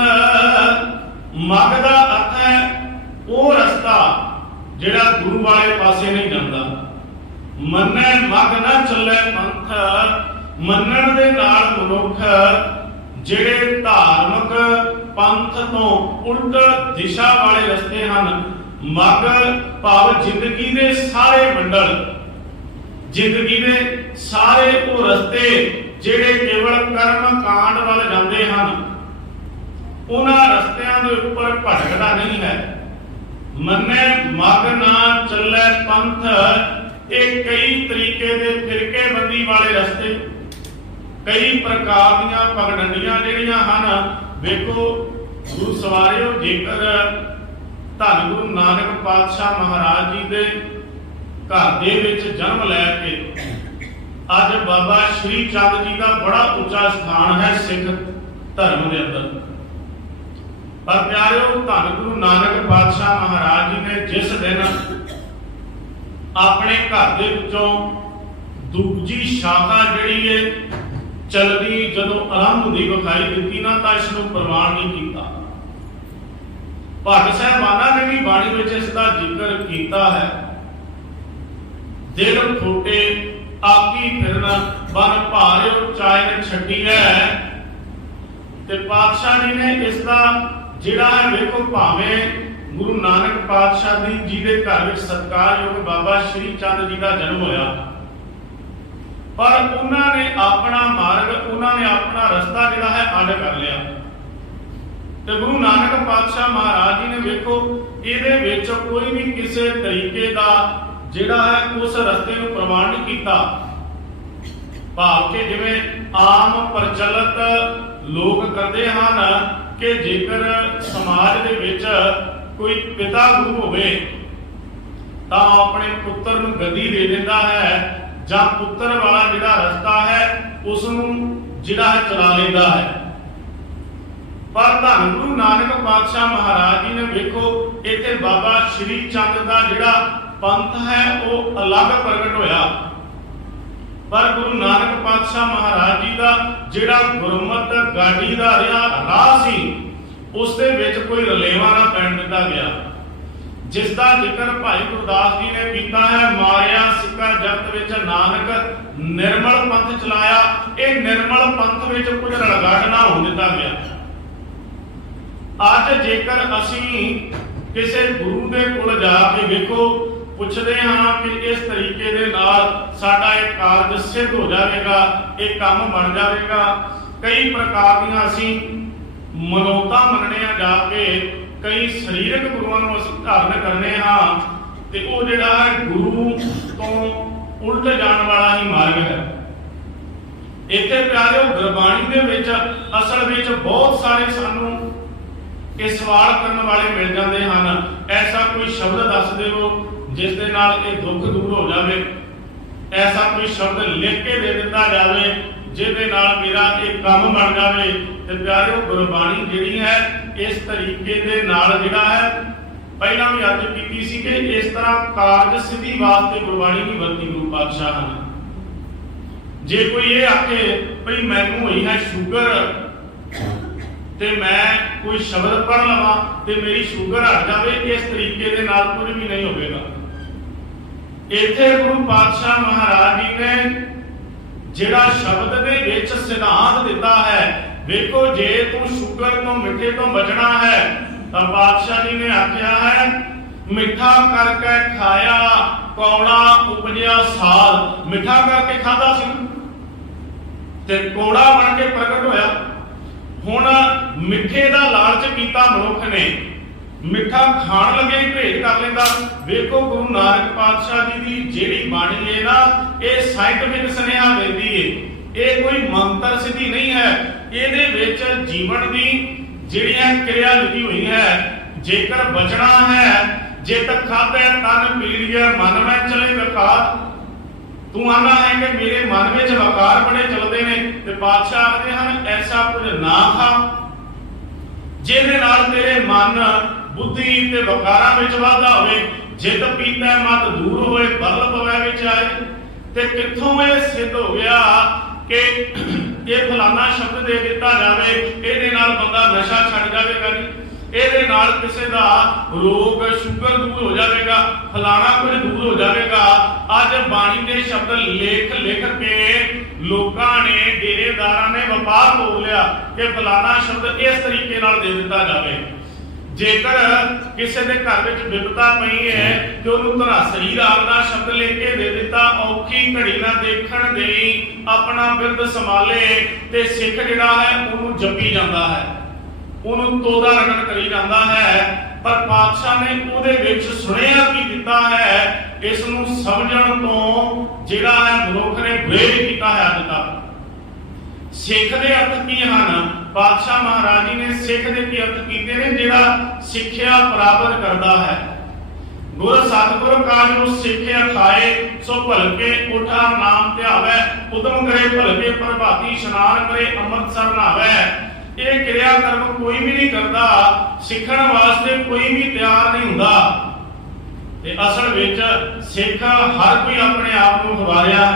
मग का अर्थ है वो रस्ता जिहड़ा गुरु वाले पासे नहीं जाता। मन्ने मग न चले पंथ, मन्नण दे नाल मनुख जिहड़े धार्मिक पंथ तो उल्ट दिशा वाले रस्ते हैं। मग भाव जिंदगी दे सारे मंडल, जिंदगी दे सारे वो रस्ते जेड़े केवल कर्म कांड वाल जाते हैं उन्हां रस्तियां दे उपर भटकदा नहीं है। मन्ने मग ना चले पंथ, ये कई तरीके दे फिरके बंदी वाले रस्ते, कई प्रकार दीयां पगडंडियां जिहड़ियां हन। देखो गुरु सवारियो, जेकर धन गुरु नानक पातशाह महाराज जी के घर दे विच जन्म लैके अज बाबा श्री चंद जी का बड़ा उच्चा स्थान है सिख धर्म के अंदर। पर प्यारिओ, धन गुरु नानक पातशाह महाराज जी ने जिस दिन अपने घर दे विचों दूजी शाखा जिहड़ी है चलदी जदों आरंभ हुंदी विखाई दित्ती ना, तां इस नूं प्रमाण नहीं कीता। भट्ट साहिबाना ने भी बाणी में इसका जिक्र किया है। दिल फूटे आकी फिरना बन भारियो चायन छड्डी है। ते पातशाह जी ने इसका जिहड़ा है देखो भावें ਗੁਰੂ ਨਾਨਕ ਪਾਤਸ਼ਾਹ ਜੀ ਦੇ ਘਰ ਵਿੱਚ ਸਤਿਕਾਰਯੋਗ ਬਾਬਾ ਸ਼੍ਰੀ ਚੰਦ ਜੀ ਦਾ ਜਨਮ ਹੋਇਆ, ਪਰ ਉਹਨਾਂ ਨੇ ਆਪਣਾ ਮਾਰਗ, ਉਹਨਾਂ ਨੇ ਆਪਣਾ ਰਸਤਾ ਜਿਹੜਾ ਹੈ ਅੱਡ ਕਰ ਲਿਆ। ਤੇ ਗੁਰੂ ਨਾਨਕ ਪਾਤਸ਼ਾਹ ਮਹਾਰਾਜ ਜੀ ਨੇ ਵੇਖੋ ਇਹਦੇ ਵਿੱਚ ਕੋਈ ਵੀ ਕਿਸੇ ਤਰੀਕੇ ਦਾ ਜਿਹੜਾ ਹੈ ਉਸ ਰਸਤੇ ਨੂੰ ਪ੍ਰਵਾਨ ਨਹੀਂ ਕੀਤਾ। ਭਾਵ ਕਿ ਜਿਵੇਂ ਆਮ ਪ੍ਰਚਲਿਤ ਲੋਕ ਕਰਦੇ ਹਨ ਕਿ ਜੇਕਰ ਸਮਾਜ ਦੇ ਵਿੱਚ ਕੋਈ ਪਿਤਾ ਗੁਰੂ ਹੋਵੇ ਤਾਂ ਆਪਣੇ ਪੁੱਤਰ ਨੂੰ ਗੱਦੀ ਦੇ ਦਿੰਦਾ ਹੈ, ਜਾਂ ਪੁੱਤਰ ਵਾਲਾ ਜਿਹੜਾ ਰਸਤਾ ਹੈ ਉਸ ਨੂੰ ਜਿਹੜਾ ਹੈ ਚਲਾ ਲੈਂਦਾ ਹੈ। ਪਰ ਧੰਨ ਗੁਰੂ ਨਾਨਕ ਪਾਤਸ਼ਾਹ ਮਹਾਰਾਜ ਜੀ ਨੇ ਵੇਖੋ ਇੱਥੇ ਬਾਬਾ ਸ਼੍ਰੀ ਚੰਦ ਦਾ ਜਿਹੜਾ ਪੰਥ ਹੈ ਉਹ ਅਲੱਗ ਪ੍ਰਗਟ ਹੋਇਆ, ਪਰ ਗੁਰੂ ਨਾਨਕ ਪਾਤਸ਼ਾਹ ਮਹਾਰਾਜ ਜੀ ਦਾ ਜਿਹੜਾ ਗੁਰਮਤ ਗਾਡੀ ਦਾ ਰਾਹ ਸੀ ਉਸ ਦੇ ਵਿੱਚ ਕੋਈ ਰਲੇਵਾ ਨਾ ਪੈਣ ਦਿੱਤਾ ਗਿਆ। ਜਿਸ ਦਾ ਜ਼ਿਕਰ ਭਾਈ ਗੁਰਦਾਸ ਜੀ ਨੇ ਕੀਤਾ ਹੈ, ਮਾਰਿਆ ਸਿੱਕਾ ਜਗਤ ਵਿੱਚ ਨਾਨਕ ਨਿਰਮਲ ਪੰਥ ਚਲਾਇਆ। ਇਹ ਨਿਰਮਲ ਪੰਥ ਵਿੱਚ ਕੁਝ ਰਲਗੱਡ ਨਾ ਹੋਣ ਦਿੱਤਾ ਗਿਆ। ਅੱਜ ਜੇਕਰ ਅਸੀਂ ਕਿਸੇ ਗੁਰੂ ਦੇ ਕੋਲ ਜਾ ਕੇ ਵੇਖੋ ਪੁੱਛਦੇ ਹਾਂ ਕਿ ਇਸ ਤਰੀਕੇ ਦੇ ਨਾਲ ਸਾਡਾ ਇਹ ਕਾਰਜ ਸਿੱਧ ਹੋ ਜਾਵੇਗਾ, ਇਹ ਕੰਮ ਬਣ ਜਾਵੇਗਾ, ਕਈ ਪ੍ਰਕਾਰ ਦੀਆਂ ਅਸੀਂ ਮਨੋਤਾ ਮੰਨਣੇ ਆ, ਜਾ ਕੇ ਕਈ ਸਰੀਰਕ ਗੁਰੂਆਂ ਨੂੰ ਅਸੀਂ ਧਾਰਨ ਕਰਨੇ ਹਾਂ, ਤੇ ਉਹ ਜਿਹੜਾ ਹੈ ਗੁਰੂ ਤੋਂ ਉਲਟ ਜਾਣ ਵਾਲਾ ਹੀ ਮਾਰਗ ਹੈ। ਇੱਥੇ ਪਿਆਰਿਓ ਗੁਰਬਾਣੀ ਦੇ ਵਿੱਚ ਅਸਲ ਵਿੱਚ ਬਹੁਤ ਸਾਰੇ ਸਾਨੂੰ ਇਹ ਸਵਾਲ ਕਰਨ ਵਾਲੇ ਮਿਲ ਜਾਂਦੇ ਹਨ। ਐਸਾ ਕੋਈ ਸ਼ਬਦ ਦੱਸ ਦਿਓ ਜਿਸ ਦੇ ਨਾਲ ਇਹ ਦੁੱਖ ਦੂਰ ਹੋ ਜਾਵੇ, ਐਸਾ ਕੋਈ ਸ਼ਬਦ ਲਿਖ ਕੇ ਦੇ ਦਿੱਤਾ ਜਾਵੇ ਜਿਹਦੇ ਨਾਲ ਮੇਰਾ ਇਹ ਕੰਮ ਬਣ ਜਾਵੇ। ਤੇ ਪਿਆਰਿਓ ਗੁਰਬਾਣੀ ਜਿਹੜੀ ਹੈ ਇਸ ਤਰੀਕੇ ਦੇ ਨਾਲ ਜਿਹੜਾ ਹੈ ਪਹਿਲਾਂ ਵੀ ਅੱਜ ਕੀਤੀ ਸੀ ਕਿ ਇਸ ਤਰ੍ਹਾਂ ਕਾਰਜ ਸਿੱਧੀ ਵਾਸਤੇ ਗੁਰਬਾਣੀ ਦੀ ਵਰਤੀ ਗੁਰੂ ਪਾਤਸ਼ਾਹ ਹਨ। ਜੇ ਕੋਈ ਇਹ ਆਖੇ ਭਈ ਮੈਨੂੰ ਹੋਈ ਹੈ ਸ਼ੂਗਰ ਤੇ ਮੈਂ ਕੋਈ ਸ਼ਬਦ ਪੜ੍ਹ ਲਵਾਂ ਤੇ ਮੇਰੀ ਸ਼ੂਗਰ ਹਟ ਜਾਵੇ, ਇਸ ਤਰੀਕੇ ਦੇ ਨਾਲ ਕੁਝ ਵੀ ਨਹੀਂ ਹੋਵੇਗਾ। ਇੱਥੇ ਗੁਰੂ ਪਾਤਸ਼ਾਹ ਮਹਾਰਾਜ ਜੀ ਨੇ ਜਿਹੜਾ ਸ਼ਬਦ ਦੇ ਵਿੱਚ ਸਿਧਾਂਤ ਦਿੱਤਾ ਹੈ, ਵੇਖੋ ਜੇ ਤੂੰ ਸ਼ੂਗਰ ਤੋਂ ਮਿੱਠੇ ਤੋਂ ਬਚਣਾ ਹੈ ਤਾਂ ਪਾਤਸ਼ਾਹ ਜੀ ਨੇ ਆਖਿਆ ਹੈ ਮਿੱਠਾ ਕਰਕੇ ਖਾਇਆ ਕੌੜਾ ਉਪਜਿਆ ਸਾਧ। ਮਿੱਠਾ ਕਰਕੇ ਖਾਦਾ ਸੀ ਤੇ ਕੌੜਾ ਬਣ ਕੇ ਪ੍ਰਗਟ ਹੋਇਆ। ਹੁਣ ਮਿੱਠੇ ਦਾ ਲਾਲਚ ਕੀਤਾ ਮਨੁੱਖ ਨੇ, ਮਿੱਠਾ ਖਾਣ ਲੱਗੇ ਹੀ ਭੇਦ ਕਰ ਲੈਂਦਾ। ਵੇਖੋ ਗੁਰੂ ਨਾਨਕ ਪਾਤਸ਼ਾਹ ਜੀ ਦੀ ਜਿਹੜੀ ਬਾਣੀ ਹੈ ਨਾ, ਇਹ ਸਾਇੰਟਿਫਿਕ ਸੁਨੇਹਾ ਦਿੰਦੀ ਹੈ, ਇਹ ਕੋਈ ਮੰਤਰ ਸਿੱਧੀ ਨਹੀਂ ਹੈ। ਇਹਦੇ ਵਿੱਚ ਜੀਵਨ ਦੀ ਜਿਹੜੀ ਹੈ ਕਿਰਿਆ ਲਿਖੀ ਹੋਈ ਹੈ। ਜੇਕਰ ਬਚਣਾ ਹੈ, ਜੇ ਤੱਕ ਖਾਧੇ ਤਨ ਪੀੜੀਏ ਮਨ ਵਿੱਚ ਚਲੇ ਵਕਾਰ। ਤੂੰ ਆਨਾ ਹੈ ਕਿ ਮੇਰੇ ਮਨ ਵਿੱਚ ਵਕਾਰ ਬੜੇ ਚੱਲਦੇ ਨੇ, ਤੇ ਪਾਤਸ਼ਾਹ ਆਖਦੇ ਹਨ ਐਸਾ ਕੁਝ ਨਾ ਖਾ ਜਿਹਦੇ ਨਾਲ ਤੇਰੇ ਮਨ ਬੁੱਧੀ ਤੇ ਵਕਾਰਾਂ ਵਿੱਚ ਵਾਧਾ ਹੋਵੇ। ਜਿੱਤ ਪੀਤਾ ਮਤ ਦੂਰ ਹੋਏ, ਬਲ ਪਵੈ ਵਿੱਚ ਆਏ। ਤੇ ਕਿੱਥੋਂ ਇਹ ਸਿੱਧ ਹੋ ਗਿਆ ਕਿ ਇਹ ਫਲਾਣਾ ਸ਼ਬਦ ਦੇ ਦਿੱਤਾ ਜਾਵੇ, ਇਹਦੇ ਨਾਲ ਬੰਦਾ ਨਸ਼ਾ ਛੱਡ ਜਾਵੇਗਾ ਨਹੀਂ, ਇਹਦੇ ਨਾਲ ਕਿਸੇ ਦਾ ਰੋਗ ਸ਼ੂਗਰ ਦੂਰ ਹੋ ਜਾਵੇਗਾ, ਫਲਾਣਾ ਕੁਝ ਦੂਰ ਹੋ ਜਾਵੇਗਾ। ਅੱਜ ਬਾਣੀ ਦੇ ਸ਼ਬਦ ਲਿਖ ਲਿਖ ਕੇ ਲੋਕਾਂ ਨੇ, ਡੇਰੇਦਾਰਾਂ ਨੇ ਵਪਾਰ ਹੋ ਲਿਆ ਕਿ ਫਲਾਣਾ ਸ਼ਬਦ ਇਸ ਤਰੀਕੇ ਨਾਲ ਦੇ ਦਿੱਤਾ ਜਾਵੇ। ਜੇਕਰ ਕਿਸੇ ਦੇ ਘਰ ਵਿੱਚ ਵਿਪਤਾ ਪਈ ਹੈ ਤੇ ਉਹਨੂੰ ਧਨਾਸਰੀ ਰਾਗ ਦਾ ਸ਼ਬਦ ਲੈ ਕੇ ਦੇ ਦਿੱਤਾ, ਔਖੀ ਘੜੀ ਨਾ ਦੇਖਣ ਦੇਈ ਆਪਣਾ ਬਿਰਦ ਸੰਭਾਲੇ, ਤੇ ਸਿੱਖ ਜਿਹੜਾ ਹੈ ਉਹਨੂੰ ਜਪੀ ਜਾਂਦਾ ਹੈ, ਉਹਨੂੰ ਤੋਦਾ ਰਗੜ ਕਰੀ ਜਾਂਦਾ ਹੈ। ਪਰ ਪਾਤਸ਼ਾਹ ਨੇ ਉਹਦੇ ਵਿੱਚ ਸੁਣਿਆ ਕੀ ਦਿੱਤਾ ਹੈ, ਇਸ ਨੂੰ ਸਮਝਣ ਤੋਂ ਜਿਹੜਾ ਹੈ ਮਨੁੱਖ ਨੇ ਵਿਰੋਧ ਕੀਤਾ ਹੈ। ਅੱਜ ਤੱਕ ਸਿੱਖ ਦੇ ਅਰਥ ਕੀ ਹਨ? ਪਾਤਸ਼ਾਹ ਮਹਾਰਾਜ ਜੀ ਨੇ ਸਿੱਖ ਦੇ ਕੀ ਅਰਥ ਕੀਤੇ ਨੇ? ਜਿਹੜਾ ਸਿੱਖਿਆ ਪ੍ਰਾਪਤ ਕਰਦਾ ਹੈ। ਗੁਰ ਸਤਿਗੁਰ ਕਾਜ ਨੂੰ ਸਿੱਖਿਆ ਖਾਏ, ਸੋ ਭਲਕੇ ਉਠਾ ਨਾਮ ਧਿਆਵੈ। ਉਦਮ ਕਰੇ ਭਲਕੇ ਪ੍ਰਭਾਤੀ, ਇਸ਼ਨਾਨ ਕਰੇ ਅੰਮ੍ਰਿਤਸਰ ਨਹਾਵੈ। ਇਹ ਕਿਰਿਆ ਕਰਮ ਕੋਈ ਵੀ ਨਹੀਂ ਕਰਦਾ, ਸਿੱਖਣ ਵਾਸਤੇ ਕੋਈ ਵੀ ਤਿਆਰ ਨਹੀਂ ਹੁੰਦਾ। ਤੇ ਅਸਲ ਵਿੱਚ ਸਿੱਖ ਹਰ ਕੋਈ ਆਪਣੇ ਆਪ ਨੂੰ ਖਵਾਰਿਆ।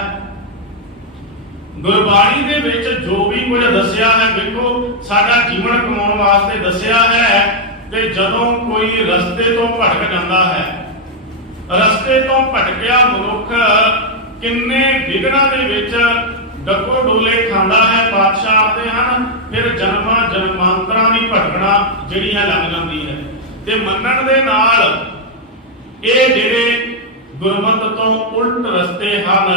ਗੁਰਬਾਣੀ ਦੇ ਵਿੱਚ ਜੋ ਵੀ ਕੁਝ ਦੱਸਿਆ ਹੈ, ਵੇਖੋ ਸਾਡਾ ਜੀਵਨ ਕਮਾਉਣ ਵਾਸਤੇ ਦੱਸਿਆ ਹੈ। ਤੇ ਜਦੋਂ ਕੋਈ ਰਸਤੇ ਤੋਂ ਭਟਕ ਜਾਂਦਾ ਹੈ, ਰਸਤੇ ਤੋਂ ਭਟਕਿਆ ਮਨੁੱਖ ਕਿੰਨੇ ਵਿਘਨਾਂ ਦੇ ਵਿੱਚ ਡੱਕੋ ਡੋਲੇ ਖਾਂਦਾ ਹੈ। ਪਾਤਸ਼ਾਹ ਆਖਦੇ ਹਨ ਫਿਰ ਜਨਮਾਂ ਜਨਮਾਂਤਰਾਂ ਦੀ ਭਟਕਣਾ ਜਿਹੜੀ ਹੈ ਲੱਗ ਜਾਂਦੀ ਹੈ। ਤੇ ਮੰਨਣ ਦੇ ਨਾਲ ਇਹ ਜਿਹੜੇ ਗੁਰਮਤ ਤੋਂ ਉਲਟ ਰਸਤੇ ਹਨ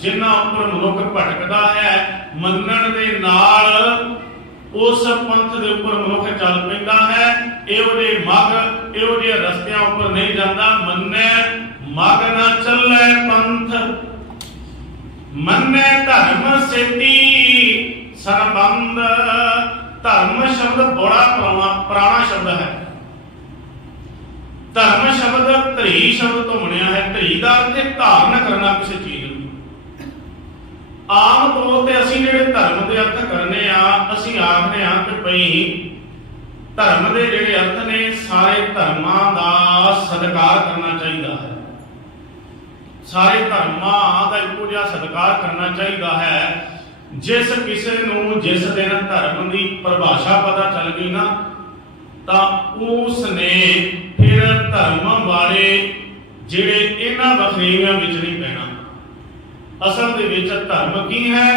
ਜਿਨ੍ਹਾਂ ਉੱਪਰ ਮਨੁੱਖ ਭਟਕਦਾ ਹੈ, ਮੰਨਣ ਦੇ ਨਾਲ ਉਸ ਪੰਥ ਦੇ ਉੱਪਰ ਮਨੁੱਖ ਚੱਲ ਪੈਂਦਾ ਹੈ। ਇਹੋ ਜਿਹੇ ਮਗ ਇਹੋ ਜਿਹੇ ਰਸਤਿਆਂ ਉੱਪਰ ਨਹੀਂ ਜਾਂਦਾ। ਮੰਨੈ ਮਗ ਨਾ ਚੱਲੇ ਪੰਥ, ਮੰਨੈ ਧਰਮ ਸੇਤੀ ਸੰਬੰਧ। ਧਰਮ ਸ਼ਬਦ ਬੜਾ ਪੁਰਾਣਾ ਸ਼ਬਦ ਹੈ। ਧਰਮ ਸ਼ਬਦ ਧਰੀ ਸ਼ਬਦ ਤੋਂ ਬਣਿਆ ਹੈ। ਧਰੀ ਦਾ ਅਰਥ ਹੈ ਧਾਰਨ ਕਰਨਾ ਕਿਸੇ ਚੀਜ਼ ਨੂੰ। ਆਮ ਤੌਰ ਤੇ ਅਸੀਂ ਜਿਹੜੇ ਧਰਮ ਦੇ ਅਰਥ ਕਰਨੇ ਆ, ਅਸੀਂ ਆਖਦੇ ਆ ਕਿ ਭਈ ਧਰਮ ਦੇ ਜਿਹੜੇ ਅਰਥ ਨੇ ਸਾਰੇ ਧਰਮਾਂ ਦਾ ਸਤਿਕਾਰ ਕਰਨਾ ਚਾਹੀਦਾ ਹੈ। ਸਾਰੇ ਧਰਮਾਂ ਦਾ ਇੱਕੋ ਜਿਹਾ ਸਤਿਕਾਰ ਕਰਨਾ ਚਾਹੀਦਾ ਹੈ। ਜਿਸ ਕਿਸੇ ਨੂੰ ਜਿਸ ਦਿਨ ਧਰਮ ਦੀ ਪਰਿਭਾਸ਼ਾ ਪਤਾ ਚੱਲ ਗਈ ਨਾ, ਤਾਂ ਉਸ ਨੇ ਫਿਰ ਧਰਮ ਵਾਲੇ ਜਿਹੜੇ ਇਹਨਾਂ ਵਖਰੇਵਿਆਂ ਵਿੱਚ ਨਹੀਂ ਪੈਣਾ। ਅਸਲ ਦੇ ਵਿੱਚ ਧਰਮ ਕੀ ਹੈ?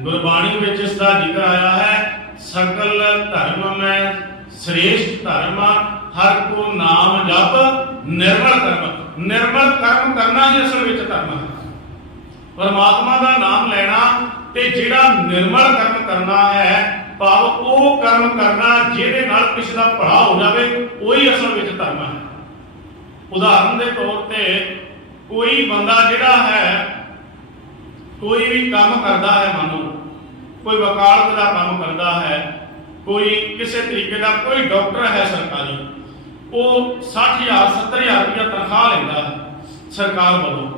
ਗੁਰਬਾਣੀ ਵਿੱਚ ਇਸ ਦਾ ਜ਼ਿਕਰ ਆਇਆ ਹੈ, ਸਕਲ ਧਰਮ ਮੈਂ ਸ੍ਰੇਸ਼ਟ ਧਰਮ ਹਰ ਕੋ ਨਾਮ ਜਪ ਨਿਰਮਲ ਕਰਮ। ਨਿਰਮਲ ਕਰਮ ਕਰਨਾ ਹੀ ਅਸਲ ਵਿੱਚ ਧਰਮ ਹੈ। ਪਰਮਾਤਮਾ ਦਾ ਨਾਮ ਲੈਣਾ ਤੇ ਜਿਹੜਾ ਨਿਰਮਲ ਕਰਮ ਕਰਨਾ ਹੈ, ਭਾਵ ਉਹ ਕਰਮ ਕਰਨਾ ਜਿਹਦੇ ਨਾਲ ਕਿਸੇ ਦਾ ਭਲਾ ਹੋ ਜਾਵੇ, ਉਹੀ ਅਸਲ ਵਿੱਚ ਧਰਮ ਹੈ। ਉਦਾਹਰਨ ਦੇ ਤੌਰ ਤੇ ਕੋਈ ਬੰਦਾ ਜਿਹੜਾ ਹੈ ਕੋਈ ਵੀ ਕੰਮ ਕਰਦਾ ਹੈ, ਮੰਨੋ ਕੋਈ ਵਕਾਲਤ ਦਾ ਕੰਮ ਕਰਦਾ ਹੈ, ਕੋਈ ਕਿਸੇ ਤਰੀਕੇ ਦਾ ਕੋਈ ਡਾਕਟਰ ਹੈ ਸਰਕਾਰੀ, ਉਹ 60,000 70,000 ਰੁਪਇਆ ਤਨਖਾਹ ਲੈਂਦਾ ਹੈ ਸਰਕਾਰ ਵੱਲੋਂ,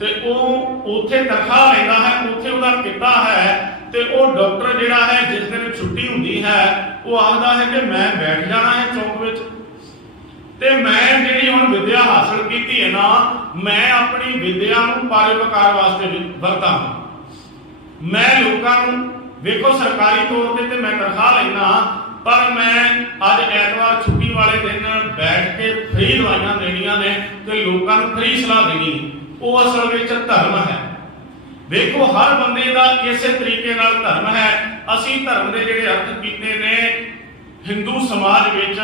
ਤੇ ਉਹ ਉੱਥੇ ਤਨਖਾਹ ਲੈਂਦਾ ਹੈ, ਉੱਥੇ ਉਹਦਾ ਕਿੱਤਾ ਹੈ। ਤੇ ਉਹ ਡਾਕਟਰ ਜਿਹੜਾ ਹੈ ਜਿਸ ਦਿਨ ਛੁੱਟੀ ਹੁੰਦੀ ਹੈ, ਉਹ ਆਖਦਾ ਹੈ ਕਿ ਮੈਂ ਬੈਠ ਜਾਣਾ ਹੈ ਚੌਂਕ ਵਿੱਚ, ਤੇ ਮੈਂ ਜਿਹੜੀ ਹੁਣ ਵਿਦਿਆ ਹਾਸਲ ਕੀਤੀ ਹੈ ਨਾ, ਮੈਂ ਆਪਣੀ ਵਿਦਿਆ ਨੂੰ ਪਰਉਪਕਾਰ ਵਾਸਤੇ ਵਰਤਾਂ। ਮੈਂ ਲੋਕਾਂ ਨੂੰ ਵੇਖੋ ਸਰਕਾਰੀ ਤੌਰ ਤੇ ਮੈਂ ਤਨਖਾਹ ਲੈਣਾ, ਪਰ ਮੈਂ ਅੱਜ ਐਤਵਾਰ ਛੁੱਟੀ ਵਾਲੇ ਦਿਨ ਬੈਠ ਕੇ ਫ੍ਰੀ ਦਵਾਈਆਂ ਦੇਣੀਆਂ ਨੇ ਤੇ ਲੋਕਾਂ ਨੂੰ ਫ੍ਰੀ ਸਲਾਹ ਦੇਣੀ। ਉਹ ਅਸਲ ਵਿੱਚ ਧਰਮ ਹੈ। ਵੇਖੋ ਹਰ ਬੰਦੇ ਦਾ ਇਸੇ ਤਰੀਕੇ ਨਾਲ ਧਰਮ ਹੈ। ਅਸੀਂ ਧਰਮ ਦੇ ਜਿਹੜੇ ਅਰਥ ਕੀਤੇ ਨੇ, ਹਿੰਦੂ ਸਮਾਜ ਵਿੱਚ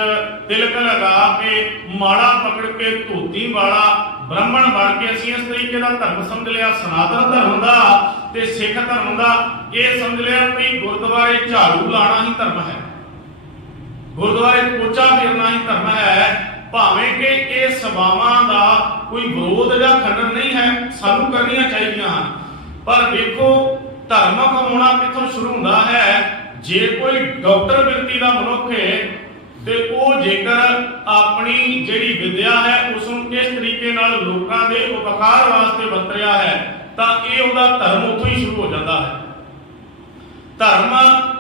ਤਿਲਕ ਲਗਾ ਕੇ ਮਾੜਾ ਪਕੜ ਕੇ ਧੋਤੀ ਵਾਲਾ ਬ੍ਰਾਹਮਣ ਬਣ ਕੇ ਅਸੀਂ ਇਸ ਤਰੀਕੇ ਦਾ ਧਰਮ ਸਮਝ ਲਿਆ। ਸਨਾਤਨ ਧਰਮ ਦਾ ਤੇ ਸਿੱਖ ਧਰਮ ਦਾ ਇਹ ਸਮਝ ਲਿਆ ਕਿ ਗੁਰਦੁਆਰੇ ਝਾੜੂ ਲਾਣਾ ਹੀ ਧਰਮ ਹੈ, ਗੁਰਦੁਆਰੇ ਪੋਚਾ ਫੇਰਨਾ ਹੀ ਧਰਮ ਹੈ। ਭਾਵੇਂ ਕਿ ਇਹ ਸਭਾਵਾਂ ਦਾ ਕੋਈ ਵਿਰੋਧ ਜਾਂ ਖੰਡਨ ਨਹੀਂ ਹੈ, ਸਾਨੂੰ ਕਰਨੀਆਂ ਚਾਹੀਦੀਆਂ ਹਨ, ਪਰ ਵੇਖੋ ਧਰਮ ਕਮਾਉਣਾ ਕਿੱਥੋਂ ਸ਼ੁਰੂ ਹੁੰਦਾ ਹੈ? ਜੇ ਕੋਈ ਡਾਕਟਰ ਬਿਰਤੀ ਦਾ ਮਨੁੱਖ ਹੈ ਤੇ ਉਹ ਜੇਕਰ ਆਪਣੀ ਜਿਹੜੀ ਵਿਦਿਆ ਹੈ ਉਸ ਨੂੰ ਇਸ ਤਰੀਕੇ ਨਾਲ ਲੋਕਾਂ ਦੇ ਉਪਕਾਰ ਵਾਸਤੇ ਵਰਤ ਰਿਹਾ ਹੈ, ਤਾਂ ਇਹ ਉਹਦਾ ਧਰਮ ਉੱਥੋਂ ਹੀ ਸ਼ੁਰੂ ਹੋ ਜਾਂਦਾ ਹੈ। ਧਰਮ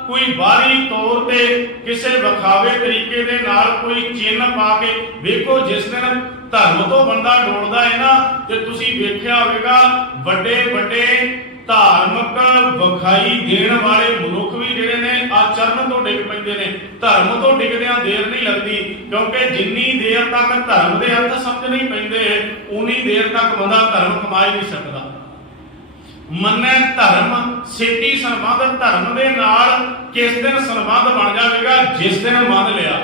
ਕੋਈ ਬਾਹਰੀ ਤੌਰ ਤੇ ਕਿਸੇ ਵਿਖਾਵੇ ਤਰੀਕੇ ਦੇ ਨਾਲ ਕੋਈ ਚਿੰਨ੍ਹ ਪਾ ਕੇ, ਵੇਖੋ ਜਿਸ ਦਿਨ ਧਰਮ ਤੋਂ ਬੰਦਾ ਡੋਲਦਾ ਹੈ ਨਾ, ਤੇ ਤੁਸੀਂ ਵੇਖਿਆ ਹੋਵੇਗਾ ਵੱਡੇ ਵੱਡੇ ਧਾਰਮਿਕ ਵਿਖਾਈ ਦੇਣ ਵਾਲੇ ਮਨੁੱਖ ਵੀ ਜਿਹੜੇ ਨੇ ਆਚਰਨ ਤੋਂ ਡਿੱਗ ਪੈਂਦੇ ਨੇ। ਧਰਮ ਤੋਂ ਡਿੱਗਦਿਆਂ ਦੇਰ ਨਹੀਂ ਲੱਗਦੀ, ਕਿਉਂਕਿ ਜਿੰਨੀ ਦੇਰ ਤੱਕ ਧਰਮ ਦੇ ਅਰਥ ਸਮਝ ਨਹੀਂ ਪੈਂਦੇ, ਉਨੀ ਦੇਰ ਤੱਕ ਬੰਦਾ ਧਰਮ ਕਮਾ ਹੀ ਨਹੀਂ ਸਕਦਾ। ਮੰਨੈ ਧਰਮ ਸੇਤੀ ਸੰਬੰਧ। ਧਰਮ ਦੇ ਨਾਲ ਕਿਸ ਦਿਨ ਸੰਬੰਧ ਬਣ ਜਾਵੇਗਾ? ਜਿਸ ਦਿਨ ਮੰਨ ਲਿਆ।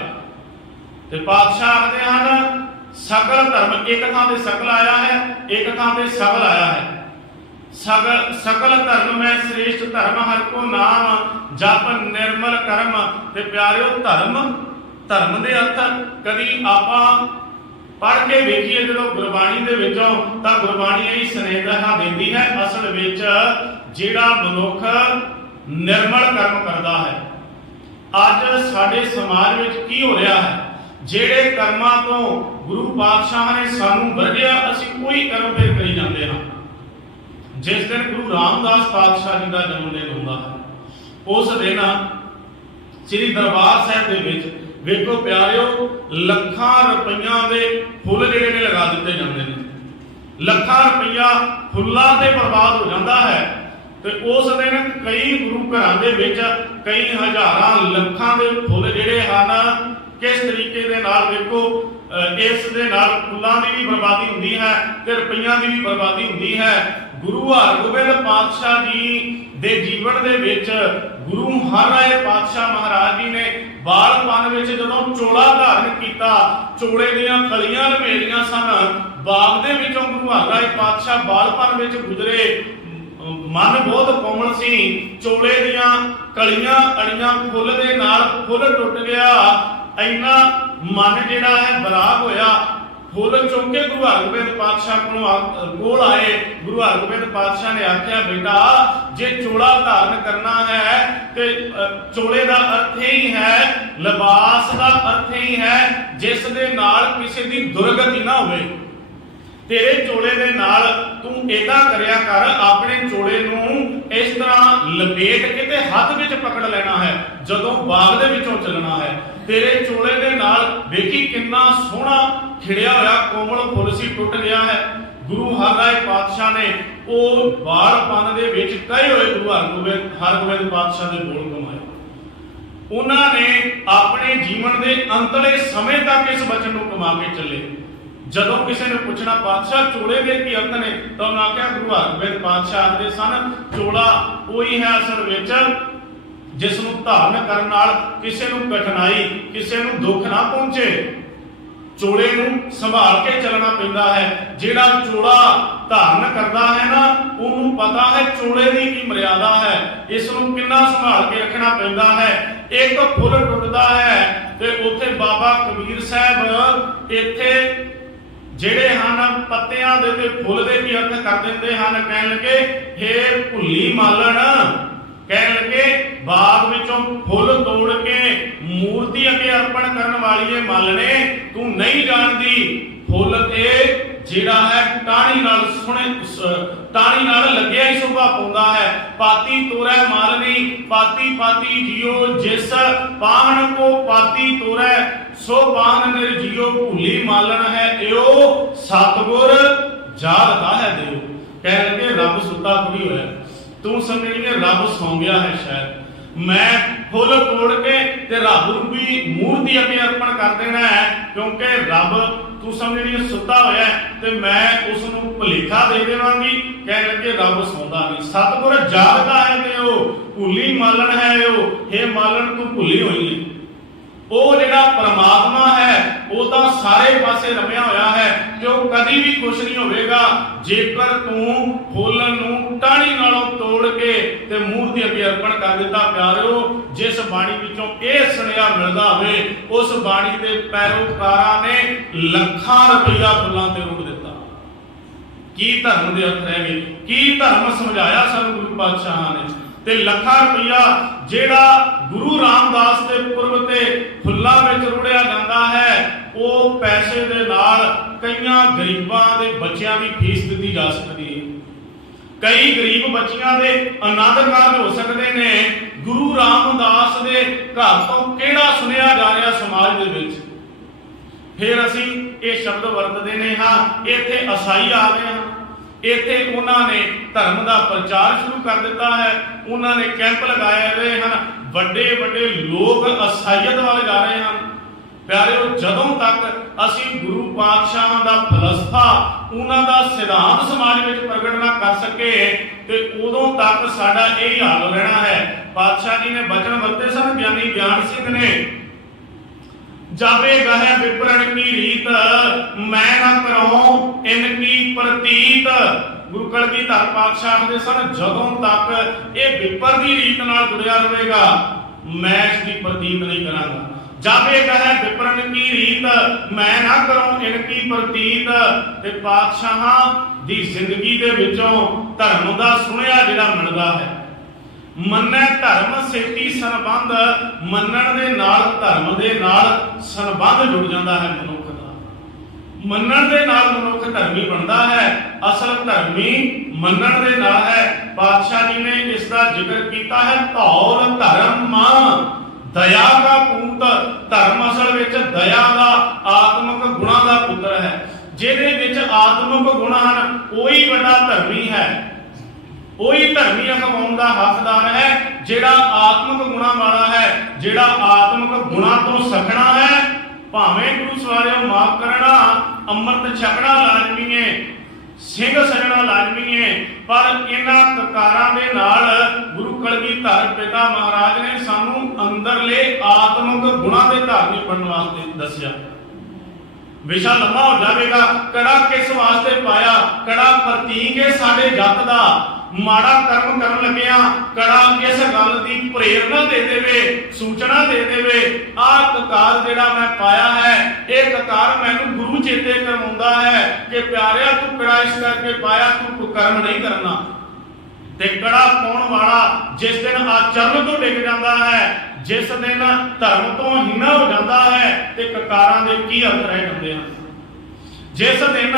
ਤੇ ਪਾਤਸ਼ਾਹ ਆਖਦੇ ਹਨ ਸਕਲ ਧਰਮ, ਇੱਕ ਥਾਂ ਤੇ ਸਕਲ ਆਇਆ ਹੈ, ਇੱਕ ਥਾਂ ਤੇ ਸਗਲ ਆਇਆ ਹੈ। ਸਕਲ ਧਰਮ ਮੈਂ ਸ੍ਰੇਸ਼ਟ ਧਰਮ ਹਰ ਕੋ ਨਾਮ ਜਪ ਨਿਰਮਲ ਕਰਮ। ਤੇ ਪਿਆਰਿਓ ਧਰਮ ਦੇ ਅਰਥ ਕਦੀ ਆਪਾਂ ਪੜ੍ਹ ਕੇ ਵੇਖੀਏ ਜਦੋਂ ਗੁਰਬਾਣੀ ਦੇ ਵਿੱਚੋਂ, ਤਾਂ ਗੁਰਬਾਣੀ ਇਹ ਸੰਦੇਸ਼ਾਂ ਦਿੰਦੀ ਹੈ ਅਸਲ ਵਿੱਚ ਜਿਹੜਾ ਮਨੁੱਖ ਨਿਰਮਲ ਕਰਮ ਕਰਦਾ ਹੈ। ਅੱਜ ਸਾਡੇ ਸਮਾਜ ਵਿੱਚ ਕੀ ਹੋ ਰਿਹਾ ਹੈ? ਜਿਹੜੇ ਕਰਮਾਂ ਤੋਂ ਗੁਰੂ ਪਾਤਸ਼ਾਹ ਨੇ ਸਾਨੂੰ ਵਰਜਿਆ, ਅਸੀਂ ਕੋਈ ਕਰਮ ਫਿਰ ਕਰੀ ਜਾਂਦੇ ਹਾਂ। ਜਿਸ ਦਿਨ ਗੁਰੂ ਰਾਮਦਾਸ ਪਾਤਸ਼ਾਹ ਜੀ ਦਾ ਜਨਮ ਦਿਨ ਹੁੰਦਾ ਹੈ, ਉਸ ਦਿਨ ਸ੍ਰੀ ਦਰਬਾਰ ਸਾਹਿਬ ਦੇ ਵਿੱਚ ਵੇਖੋ ਪਿਆਰਿਓ ਲੱਖਾਂ ਰੁਪਈਆਂ ਦੇ ਫੁੱਲ ਜਿਹੜੇ ਨੇ ਲਗਾ ਦਿੱਤੇ ਜਾਂਦੇ ਨੇ। ਲੱਖਾਂ ਰੁਪਈਆ ਫੁੱਲਾਂ ਤੇ ਬਰਬਾਦ ਹੋ ਜਾਂਦਾ ਹੈ। ਤੇ ਉਸ ਦਿਨ ਕਈ ਗੁਰੂ ਘਰਾਂ ਦੇ ਵਿੱਚ ਕਈ ਹਜ਼ਾਰਾਂ ਲੱਖਾਂ ਦੇ ਫੁੱਲ ਜਿਹੜੇ ਹਨ, ਕਿਸ ਤਰੀਕੇ ਦੇ ਨਾਲ ਵੇਖੋ ਇਸ ਦੇ ਨਾਲ ਫੁੱਲਾਂ ਦੀ ਵੀ ਬਰਬਾਦੀ ਹੁੰਦੀ ਹੈ ਤੇ ਰੁਪਈਆਂ ਦੀ ਵੀ ਬਰਬਾਦੀ ਹੁੰਦੀ ਹੈ। ਗੁਰੂ ਹਰਗੋਬਿੰਦ ਪਾਤਸ਼ਾਹ ਜੀ ਦੇ ਜੀਵਨ ਦੇ ਵਿੱਚ ਗੁਰੂ ਹਰਿਰਾਏ ਪਾਤਸ਼ਾਹ ਮਹਾਰਾਜ ਜੀ ਨੇ ਬਾਲਪਨ ਵਿੱਚ ਜਦੋਂ ਚੋਲਾ ਧਾਰਨ ਕੀਤਾ, ਚੋਲੇ ਦੀਆਂ ਕਲੀਆਂ ਲਮੇਰੀਆਂ ਸਨ। ਬਾਗ ਦੇ ਵਿੱਚੋਂ ਗੁਰੂ ਹਰਿਰਾਏ ਪਾਤਸ਼ਾਹ ਬਾਲਪਨ ਵਿੱਚ ਗੁਜ਼ਰੇ। ਮਨ ਬਹੁਤ ਕੋਮਲ ਸੀ। ਚੋਲੇ ਦੀਆਂ ਕਲੀਆਂ ਅੜੀਆਂ ਫੁੱਲ ਦੇ ਨਾਲ ਫੁੱਲ ਟੁੱਟ ਗਿਆ। ਇੰਨਾ ਮਨ ਜਿਹੜਾ ਹੈ ਬਰਾਗ ਹੋਇਆ। ਫੁੱਲ ਚੁੱਕ ਕੇ ਗੁਰੂ ਹਰਗੋਬਿੰਦ ਪਾਤਸ਼ਾਹ ਕੋਲ ਆਏ। ਗੁਰੂ ਹਰਗੋਬਿੰਦ ਪਾਤਸ਼ਾਹ ਨੇ ਆਖਿਆ, ਬੇਟਾ ਜੇ ਚੋਲਾ ਧਾਰਨ ਕਰਨਾ ਹੈ ਤੇ ਚੋਲੇ ਦਾ ਅਰਥ ਹੀ ਹੈ, ਲਿਬਾਸ ਦਾ ਅਰਥ ਹੀ ਹੈ ਜਿਸ ਦੇ ਨਾਲ ਕਿਸੇ ਦੀ ਦੁਰਗਤੀ ਨਾ ਹੋਵੇ। ਤੇਰੇ ਚੋਲੇ ਦੇ ਨਾਲ ਤੂੰ ਏਦਾਂ ਕਰਿਆ ਕਰ, ਆਪਣੇ ਚੋਲੇ ਨੂੰ ਇਸ ਤਰ੍ਹਾਂ ਲਪੇਟ ਕੇ ਤੇ ਹੱਥ ਵਿੱਚ ਪਕੜ ਲੈਣਾ ਹੈ ਜਦੋਂ ਬਾਗ ਦੇ ਵਿੱਚੋਂ ਚੱਲਣਾ ਹੈ। ਤੇਰੇ ਚੋਲੇ ਦੇ ਨਾਲ ਵੇਖੀ ਕਿੰਨਾ ਸੋਹਣਾ ਖਿੜਿਆ ਹੋਇਆ ਕੋਮਲ ਫੁੱਲ ਸੀ, ਟੁੱਟ ਗਿਆ ਹੈ। ਗੁਰੂ ਹਰਿਰਾਏ ਪਾਤਸ਼ਾਹ ਨੇ ਉਹ ਬਾਲਪਨ ਦੇ ਵਿੱਚ ਕਹੇ ਹੋਏ ਗੁਰੂ ਹਰਗੋਬਿੰਦ ਪਾਤਸ਼ਾਹ ਦੇ ਬੋਲ ਕਮਾਏ। ਉਹਨਾਂ ਨੇ ਆਪਣੇ ਜੀਵਨ ਦੇ ਅੰਤਲੇ ਸਮੇਂ ਤੱਕ ਇਸ ਬਚਨ ਨੂੰ ਕਮਾ ਕੇ ਚੱਲੇ। ਜਦੋਂ ਕਿਸੇ ਨੇ ਪੁੱਛਣਾ ਪਾਤਸ਼ਾਹ ਚੋਲੇ ਦੇ ਕੀ ਅਰਥ ਨੇ, ਤਾਂ ਉਹਨਾਂ ਆਖਿਆ ਗੁਰੂ ਹਰਗੋਬਿੰਦ ਪਾਤਸ਼ਾਹ ਆਖਦੇ ਸਨ, ਚੋਲਾ ਉਹੀ ਹੈ ਅਸਲ ਵਿੱਚ ਜਿਸ ਨੂੰ ਧਾਰਨ ਕਰਨ ਨਾਲ ਕਿਸੇ ਨੂੰ ਕਠਿਨਾਈ, ਕਿਸੇ ਨੂੰ ਦੁੱਖ ਨਾ ਪਹੁੰਚੇ। ਚੋਲੇ ਨੂੰ ਸੰਭਾਲ ਕੇ ਚੱਲਣਾ ਪੈਂਦਾ ਹੈ। ਜਿਹੜਾ ਚੋਲਾ ਧਾਰਨ ਕਰਦਾ ਹੈ ਨਾ, ਉਹਨੂੰ ਪਤਾ ਹੈ ਚੋਲੇ ਦੀ ਕੀ ਮਰਿਆਦਾ ਹੈ, ਇਸ ਨੂੰ ਕਿੰਨਾ ਸੰਭਾਲ ਕੇ ਰੱਖਣਾ ਪੈਂਦਾ ਹੈ। ਇੱਕ ਫੁੱਲ ਟੁੱਟਦਾ ਹੈ ਤੇ ਉੱਥੇ ਬਾਬਾ ਕਬੀਰ ਸਾਹਿਬ ਇੱਥੇ ਜਿਹੜੇ ਹਨ ਪੱਤਿਆਂ ਦੇ ਤੇ ਫੁੱਲ ਦੇ ਕੀ ਅਰਥ ਕਰ ਦਿੰਦੇ ਹਨ। ਕਹਿਣ ਲੱਗੇ, ਹੇ ਭੁੱਲੀ ਮਾਲਣ, ਕਹਿਣ ਲੱਗੇ ਬਾਗ ਵਿੱਚੋਂ ਫੁੱਲ ਤੋੜ ਕੇ ਮੂਰਤੀ ਅੱਗੇ ਅਰਪਣ ਕਰਨ ਵਾਲੀਏ ਮਾਲਣੇ, ਤੂੰ ਨਹੀਂ ਜਾਣਦੀ ਫੁੱਲ ਤੇ ਜਿਹੜਾ ਹੈ ਟਾਹਣੀ ਨਾਲ ਟਾਹਣੀ ਨਾਲ ਲੱਗਿਆ ਹੀ ਸ਼ੋਭਾ ਪਾਉਂਦਾ ਹੈ। ਪਾਤੀ ਤੋਰੈ ਮਾਲਣੀ, ਪਾਤੀ ਪਾਤੀ ਜੀਓ, ਜਿਸ ਪਾਹਣ ਕੋ ਪਾਤੀ ਤੋਰੈ ਸੋ ਪਾਹਨ ਨਿਰਜੀਓ, ਭੁੱਲੀ ਮਾਲਣ ਹੈ ਏਓ, ਸਤਿਗੁਰ ਜਾਗਦਾ ਹੈ ਦਿਓ। ਕਹਿ ਲਗੇ ਰੱਬ ਸੁੱਤਾ ਥੋੜੀ ਹੋਇਆ, ਤੂੰ ਸਮਝਣੀ ਕਿ ਰੱਬ ਸੌਂ ਗਿਆ ਹੈ। ਸ਼ਾਇਦ ਮੈਂ ਫੁੱਲ ਤੋੜ ਕੇ ਤੇ ਰੱਬ ਨੂੰ ਵੀ ਮੂਰਤੀ ਅੱਗੇ ਅਰਪਣ ਕਰ ਦੇਣਾ ਹੈ, ਕਿਉਂਕਿ ਰੱਬ ਤੂੰ ਸਮਝਣੀ ਸੁੱਤਾ ਹੋਇਆ ਤੇ ਮੈਂ ਉਸ ਨੂੰ ਭੁਲੇਖਾ ਦੇ ਦੇਵਾਂਗੀ। ਕਹਿ ਲੱਗੇ ਰੱਬ ਸੌਂਦਾ ਨਹੀਂ, ਸਤਿਗੁਰ ਜਾਗਦਾ ਹੈ ਤੇ ਉਹ ਭੁੱਲੀ ਮਾਲਣ ਹੈ ਉਹ, ਹੇ ਮਾਲਣ ਤੂੰ ਭੁੱਲੀ ਹੋਈ ਹੈ। ਉਹ ਜਿਹੜਾ ਪਰਮਾਤਮਾ ਹੈ ਉਹ ਤਾਂ ਸਾਰੇ ਪਾਸੇ ਰਮਿਆ ਹੋਇਆ ਹੈ ਤੇ ਉਹ ਕਦੀ ਵੀ ਖੁਸ਼ ਨਹੀਂ ਹੋਵੇਗਾ ਜੇਕਰ ਤੂੰ ਫੁੱਲ ਨੂੰ ਟਾਹਣੀ ਨਾਲੋਂ ਤੋੜ ਕੇ ਤੇ ਮੂਰਤੀ ਅੱਗੇ ਅਰਪਣ ਕਰ ਦਿੱਤਾ। ਪਿਆਰਿਓ, ਜਿਸ ਬਾਣੀ ਵਿੱਚੋਂ ਇਹ ਸੁਨੇਹਾ ਮਿਲਦਾ ਹੋਵੇ, ਉਸ ਬਾਣੀ ਦੇ ਪੈਰੋਕਾਰਾਂ ਨੇ ਲੱਖਾਂ ਰੁਪਈਆ ਫੁੱਲਾਂ ਤੇ ਰੁੱਟ ਦਿੱਤਾ। ਕੀ ਧਰਮ ਦੇ ਅਰਥ ਰਹਿ ਗਏ, ਕੀ ਧਰਮ ਸਮਝਾਇਆ ਸਾਨੂੰ ਗੁਰੂ ਪਾਤਸ਼ਾਹਾਂ ਨੇ। ਤੇ ਲੱਖਾਂ ਰੁਪਈਆ ਜਿਹੜਾ ਗੁਰੂ ਰਾਮਦਾਸ ਦੇ ਪੁਰਬ ਤੇ ਫੁੱਲਾਂ ਵਿੱਚ ਰੁੜਿਆ ਜਾਂਦਾ ਹੈ, ਉਹ ਪੈਸੇ ਦੇ ਨਾਲ ਕਈਆਂ ਗਰੀਬਾਂ ਦੇ ਬੱਚਿਆਂ ਦੀ ਫੀਸ ਦਿੱਤੀ ਜਾ ਸਕਦੀ ਹੈ। ਕਈ ਗਰੀਬ ਬੱਚਿਆਂ ਦੇ ਆਨੰਦ ਕਾਰਜ ਹੋ ਸਕਦੇ ਨੇ। ਗੁਰੂ ਰਾਮਦਾਸ ਦੇ ਘਰ ਤੋਂ ਕਿਹੜਾ ਸੁਣਿਆ ਜਾ ਰਿਹਾ ਸਮਾਜ ਦੇ ਵਿੱਚ। ਫਿਰ ਅਸੀਂ ਇਹ ਸ਼ਬਦ ਵਰਤਦੇ ਨੇ, ਹਾਂ ਇੱਥੇ ਈਸਾਈ ਆ ਗਏ ਹਨ, ਇੱਥੇ ਉਹਨਾਂ ਨੇ ਧਰਮ ਦਾ ਪ੍ਰਚਾਰ ਸ਼ੁਰੂ ਕਰ ਦਿੱਤਾ ਹੈ, ਉਹਨਾਂ ਨੇ ਕੈਂਪ ਲਗਾਏ ਹੋਏ ਹਨ, ਵੱਡੇ ਵੱਡੇ ਲੋਕ ਈਸਾਈਅਤ ਵੱਲ ਜਾ ਰਹੇ ਹਨ। ਪਿਆਰਿਓ, ਜਦੋਂ ਤੱਕ ਅਸੀਂ ਗੁਰੂ ਪਾਤਸ਼ਾਹਾਂ ਦਾ ਫਲਸਫਾ, ਉਹਨਾਂ ਦਾ ਸਿਧਾਂਤ ਸਮਾਜ ਵਿੱਚ ਪ੍ਰਗਟ ਨਾ ਕਰ ਸਕੇ ਤੇ ਉਦੋਂ ਤੱਕ ਸਾਡਾ ਇਹ ਹਾਲ ਰਹਿਣਾ ਹੈ। ਪਾਤਸ਼ਾਹ ਜੀ ਨੇ ਬਚਨ ਵਰਤੇ ਸਨ, ਗਿਆਨੀ ਗਿਆਨ ਸਿੰਘ ਨੇ, ਜਾਵੇ ਗਹਿ ਵਿਪਰਣ ਕੀ ਰੀਤ, ਮੈਂ ਨਾ ਕਰਾਉ ਇਨ ਕੀ ਪ੍ਰਤੀਤ। ਗੁਰੂ ਕਲਗੀਧਰ ਪਾਤਸ਼ਾਹ ਆਖਦੇ ਸਨ, ਜਦੋਂ ਤੱਕ ਇਹ ਵਿਪਰ ਦੀ ਰੀਤ ਨਾਲ ਜੁੜਿਆ ਰਹੇਗਾ ਮੈਂ ਇਸ ਦੀ ਪ੍ਰਤੀਤ ਨਹੀਂ ਕਰਾਂਗਾ। ਜਾਵੇ ਗਹਿ ਵਿਪਰਣ ਕੀ ਰੀਤ, ਮੈਂ ਨਾ ਕਰਾਉ ਇਨ ਕੀ ਪ੍ਰਤੀਤ। ਤੇ ਪਾਤਸ਼ਾਹਾਂ ਦੀ ਜ਼ਿੰਦਗੀ ਦੇ ਵਿੱਚੋਂ ਧਰਮ ਦਾ ਸੁਣਿਆ ਜਿਹੜਾ ਮਿਲਦਾ ਹੈ। ਮੰਨੈ ਧਰਮ ਸੇਤੀ ਸੰਬੰਧ, ਮੰਨਣ ਦੇ ਨਾਲ ਧਰਮ ਦੇ ਨਾਲ ਸੰਬੰਧ ਜੁੜ ਜਾਂਦਾ ਹੈ ਮਨੁੱਖ ਦਾ। ਮੰਨਣ ਦੇ ਨਾਲ ਮਨੁੱਖ ਧਰਮੀ ਬਣਦਾ ਹੈ। ਅਸਲ ਧਰਮੀ ਮੰਨਣ ਦੇ ਨਾਲ ਹੈ। ਪਾਤਸ਼ਾਹ ਜੀ ਨੇ ਇਸ ਦਾ ਜ਼ਿਕਰ ਕੀਤਾ ਹੈ, ਧੌਲ ਧਰਮ ਦਇਆ ਦਾ ਪੂਤ। ਧਰਮ ਅਸਲ ਵਿੱਚ ਦਇਆ ਦਾ, ਆਤਮਿਕ ਗੁਣਾਂ ਦਾ ਪੁੱਤਰ ਹੈ। ਜਿਹਦੇ ਵਿੱਚ ਆਤਮਿਕ ਗੁਣ ਹਨ ਉਹੀ ਵੱਡਾ ਧਰਮੀ ਹੈ। ਉਹੀ ਧਰਮੀ ਅਖਵਾਉਣ ਦਾ ਹੱਕਦਾਰ ਹੈ ਜਿਹੜਾ ਆਤਮਿਕ ਗੁਣਾਂ ਵਾਲਾ ਹੈ, ਜਿਹੜਾ ਆਤਮਿਕ ਗੁਣਾਂ ਤੋਂ ਸਖਣਾ ਹੈ। ਭਾਵੇਂ ਗੁਰੂ ਸਵਾਰਿਓ ਮਾਫ ਕਰਨਾ, ਅੰਮ੍ਰਿਤ ਛਕਣਾ ਲਾਜ਼ਮੀ ਹੈ, ਸਿੰਘ ਸਜਣਾ ਲਾਜ਼ਮੀ ਹੈ, पर इन्हां ककारां दे नाल गुरु कलगीधर पिता महाराज ने सानू अंदरले आत्मक गुणां दे धारनी बनने वास्ते दस्या। विशा लंबा हो जाएगा। कड़ा किस वास्ते पाया? कड़ा प्रतीक है साडे जत दा। माड़ा कर्म करन लगिया कड़ा किस गल दी प्रेरणा दे देवे, सूचना दे देवे। आ ककार जेड़ा मैं पाया है, ये ककार मैनू गुरु चेते करवाउंदा है कि प्यारिया तू कड़ा इस करके पाया, तू कुकर्म नहीं करना। ते कड़ा पाउण वाला जिस दिन आचरण तो डिग जाता है, जिस दिन धर्म तो हीना हो जाता है, ते ककारां दे की अर्थ रह जाते हैं। जिस दिन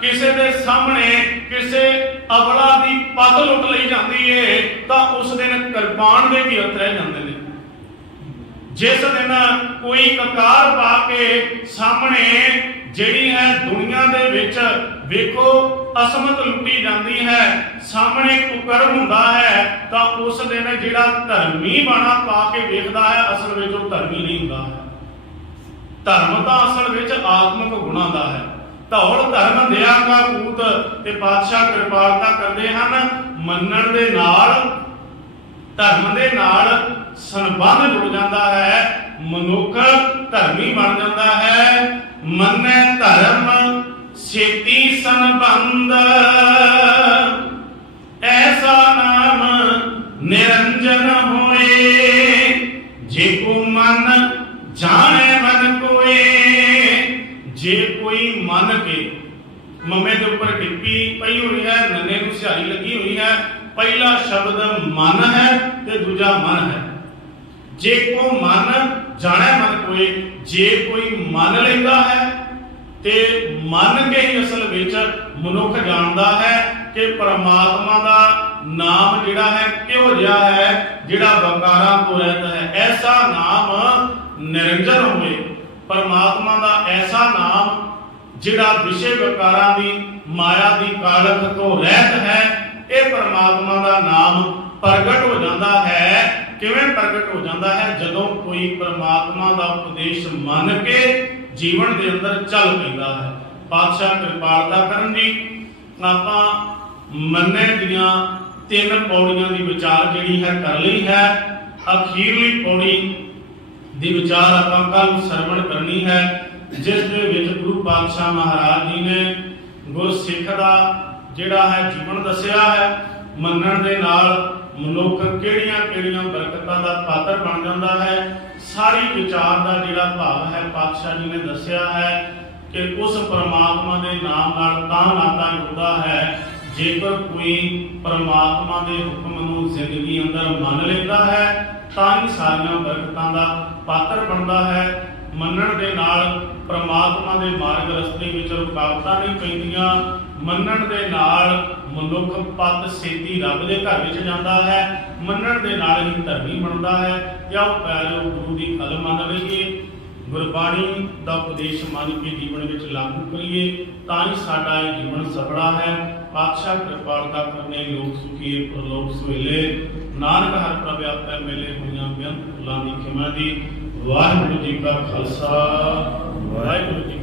किसी के सामने किसी अबला की पग लुट ली जाती है, तो उस दिन कृपाण के भी अर्थ रह जाते हैं। जिस दिन कोई ककार पा के सामने जिहड़ी है दुनिया दे विच वेखो असमत लुटी जाती है, सामने कुकर्म हुंदा है, तो उस दिन जिहड़ा धर्मी बाणा पा के वेखदा है, असल में वो धर्मी नहीं हुंदा है। धर्म तो असल में आत्मक गुणां दा है। धौल धर्म दया का पूत ते पातशाह कृपालता करते हैं। मनण दे नाल धर्म दे नाल संबंध जुड़ जाता है, मनुख धर्मी बन जाता है। मन्ने धर्म सेती संबंध, ऐसा नाम निरंजन होए। जे को मन जाने मन कोए, जे कोई मन के मम्मे के ऊपर टिप्पी पई हुई है, नन्हे को स्याही लगी हुई है। पहला शब्द मन है ते दूजा मन है। जे को मन जाने मन कोई, जे कोई मन लेता है ते मन के ही असल विच मनुख जानता है कि परमात्मा का नाम जिहड़ा है किहो जिहा है, जिहड़ा वकारां तो रहता है। ऐसा नाम निरंजन होवे, परमात्मा का ऐसा नाम जिहड़ा विषय वकारां दी माया दी कालख तो रहत है, ये परमात्मा का नाम प्रगट हो जाता है। किवें प्रगट हो जाता है? जदों कोई परमात्मा का उपदेश मन के जीवन के अंदर चल पैंदा है। पातशाह कृपालता करन जी आपां मन्ने दियां 3 पौड़ियां की विचार जिहड़ी है कर ली है। अखीरली पौड़ी दी विचार आपां कल सरवण करनी है, जिस दे विच गुरु पातशाह महाराज जी ने गुरसिख दा जिहड़ा है जीवन दस्या है। मनण दे नाल मनुख किहड़ियां बरकतां दा पात्र बन जाता है। सारी विचार का जिहड़ा भाव है पातशाह जी ने दस्या है कि उस परमात्मा के नाम नाल तां नाता जुड़दा है जेकर कोई परमात्मा के हुक्म नूं जिंदगी अंदर मन लेंदा है, तां ही सारियां बरकतां दा पात्र बनदा है। मनण दे नाल परमात्मा के मार्ग रस्ते विच रुकावटां नहीं पैंदियां। मनण दे नाल मनुख पत सेती रब दे घर विच जांदा है। मनण दे नाल ही धर्मी बनदा है। या पैरो गुरु की गल मन लईए, गुरबाणी का उपदेश मन के जीवन विच लागू करिए, तां ही साडा ये जीवन सफला है। पातशाह कृपालता करने लोक सुखी प्रलोक सुहेले। नानक हर प्रभ आपै मिले होइयां बेअंत फुलां दी खिमा दी। वाहिगुरू जी का खालसा, वाहिगुरू जी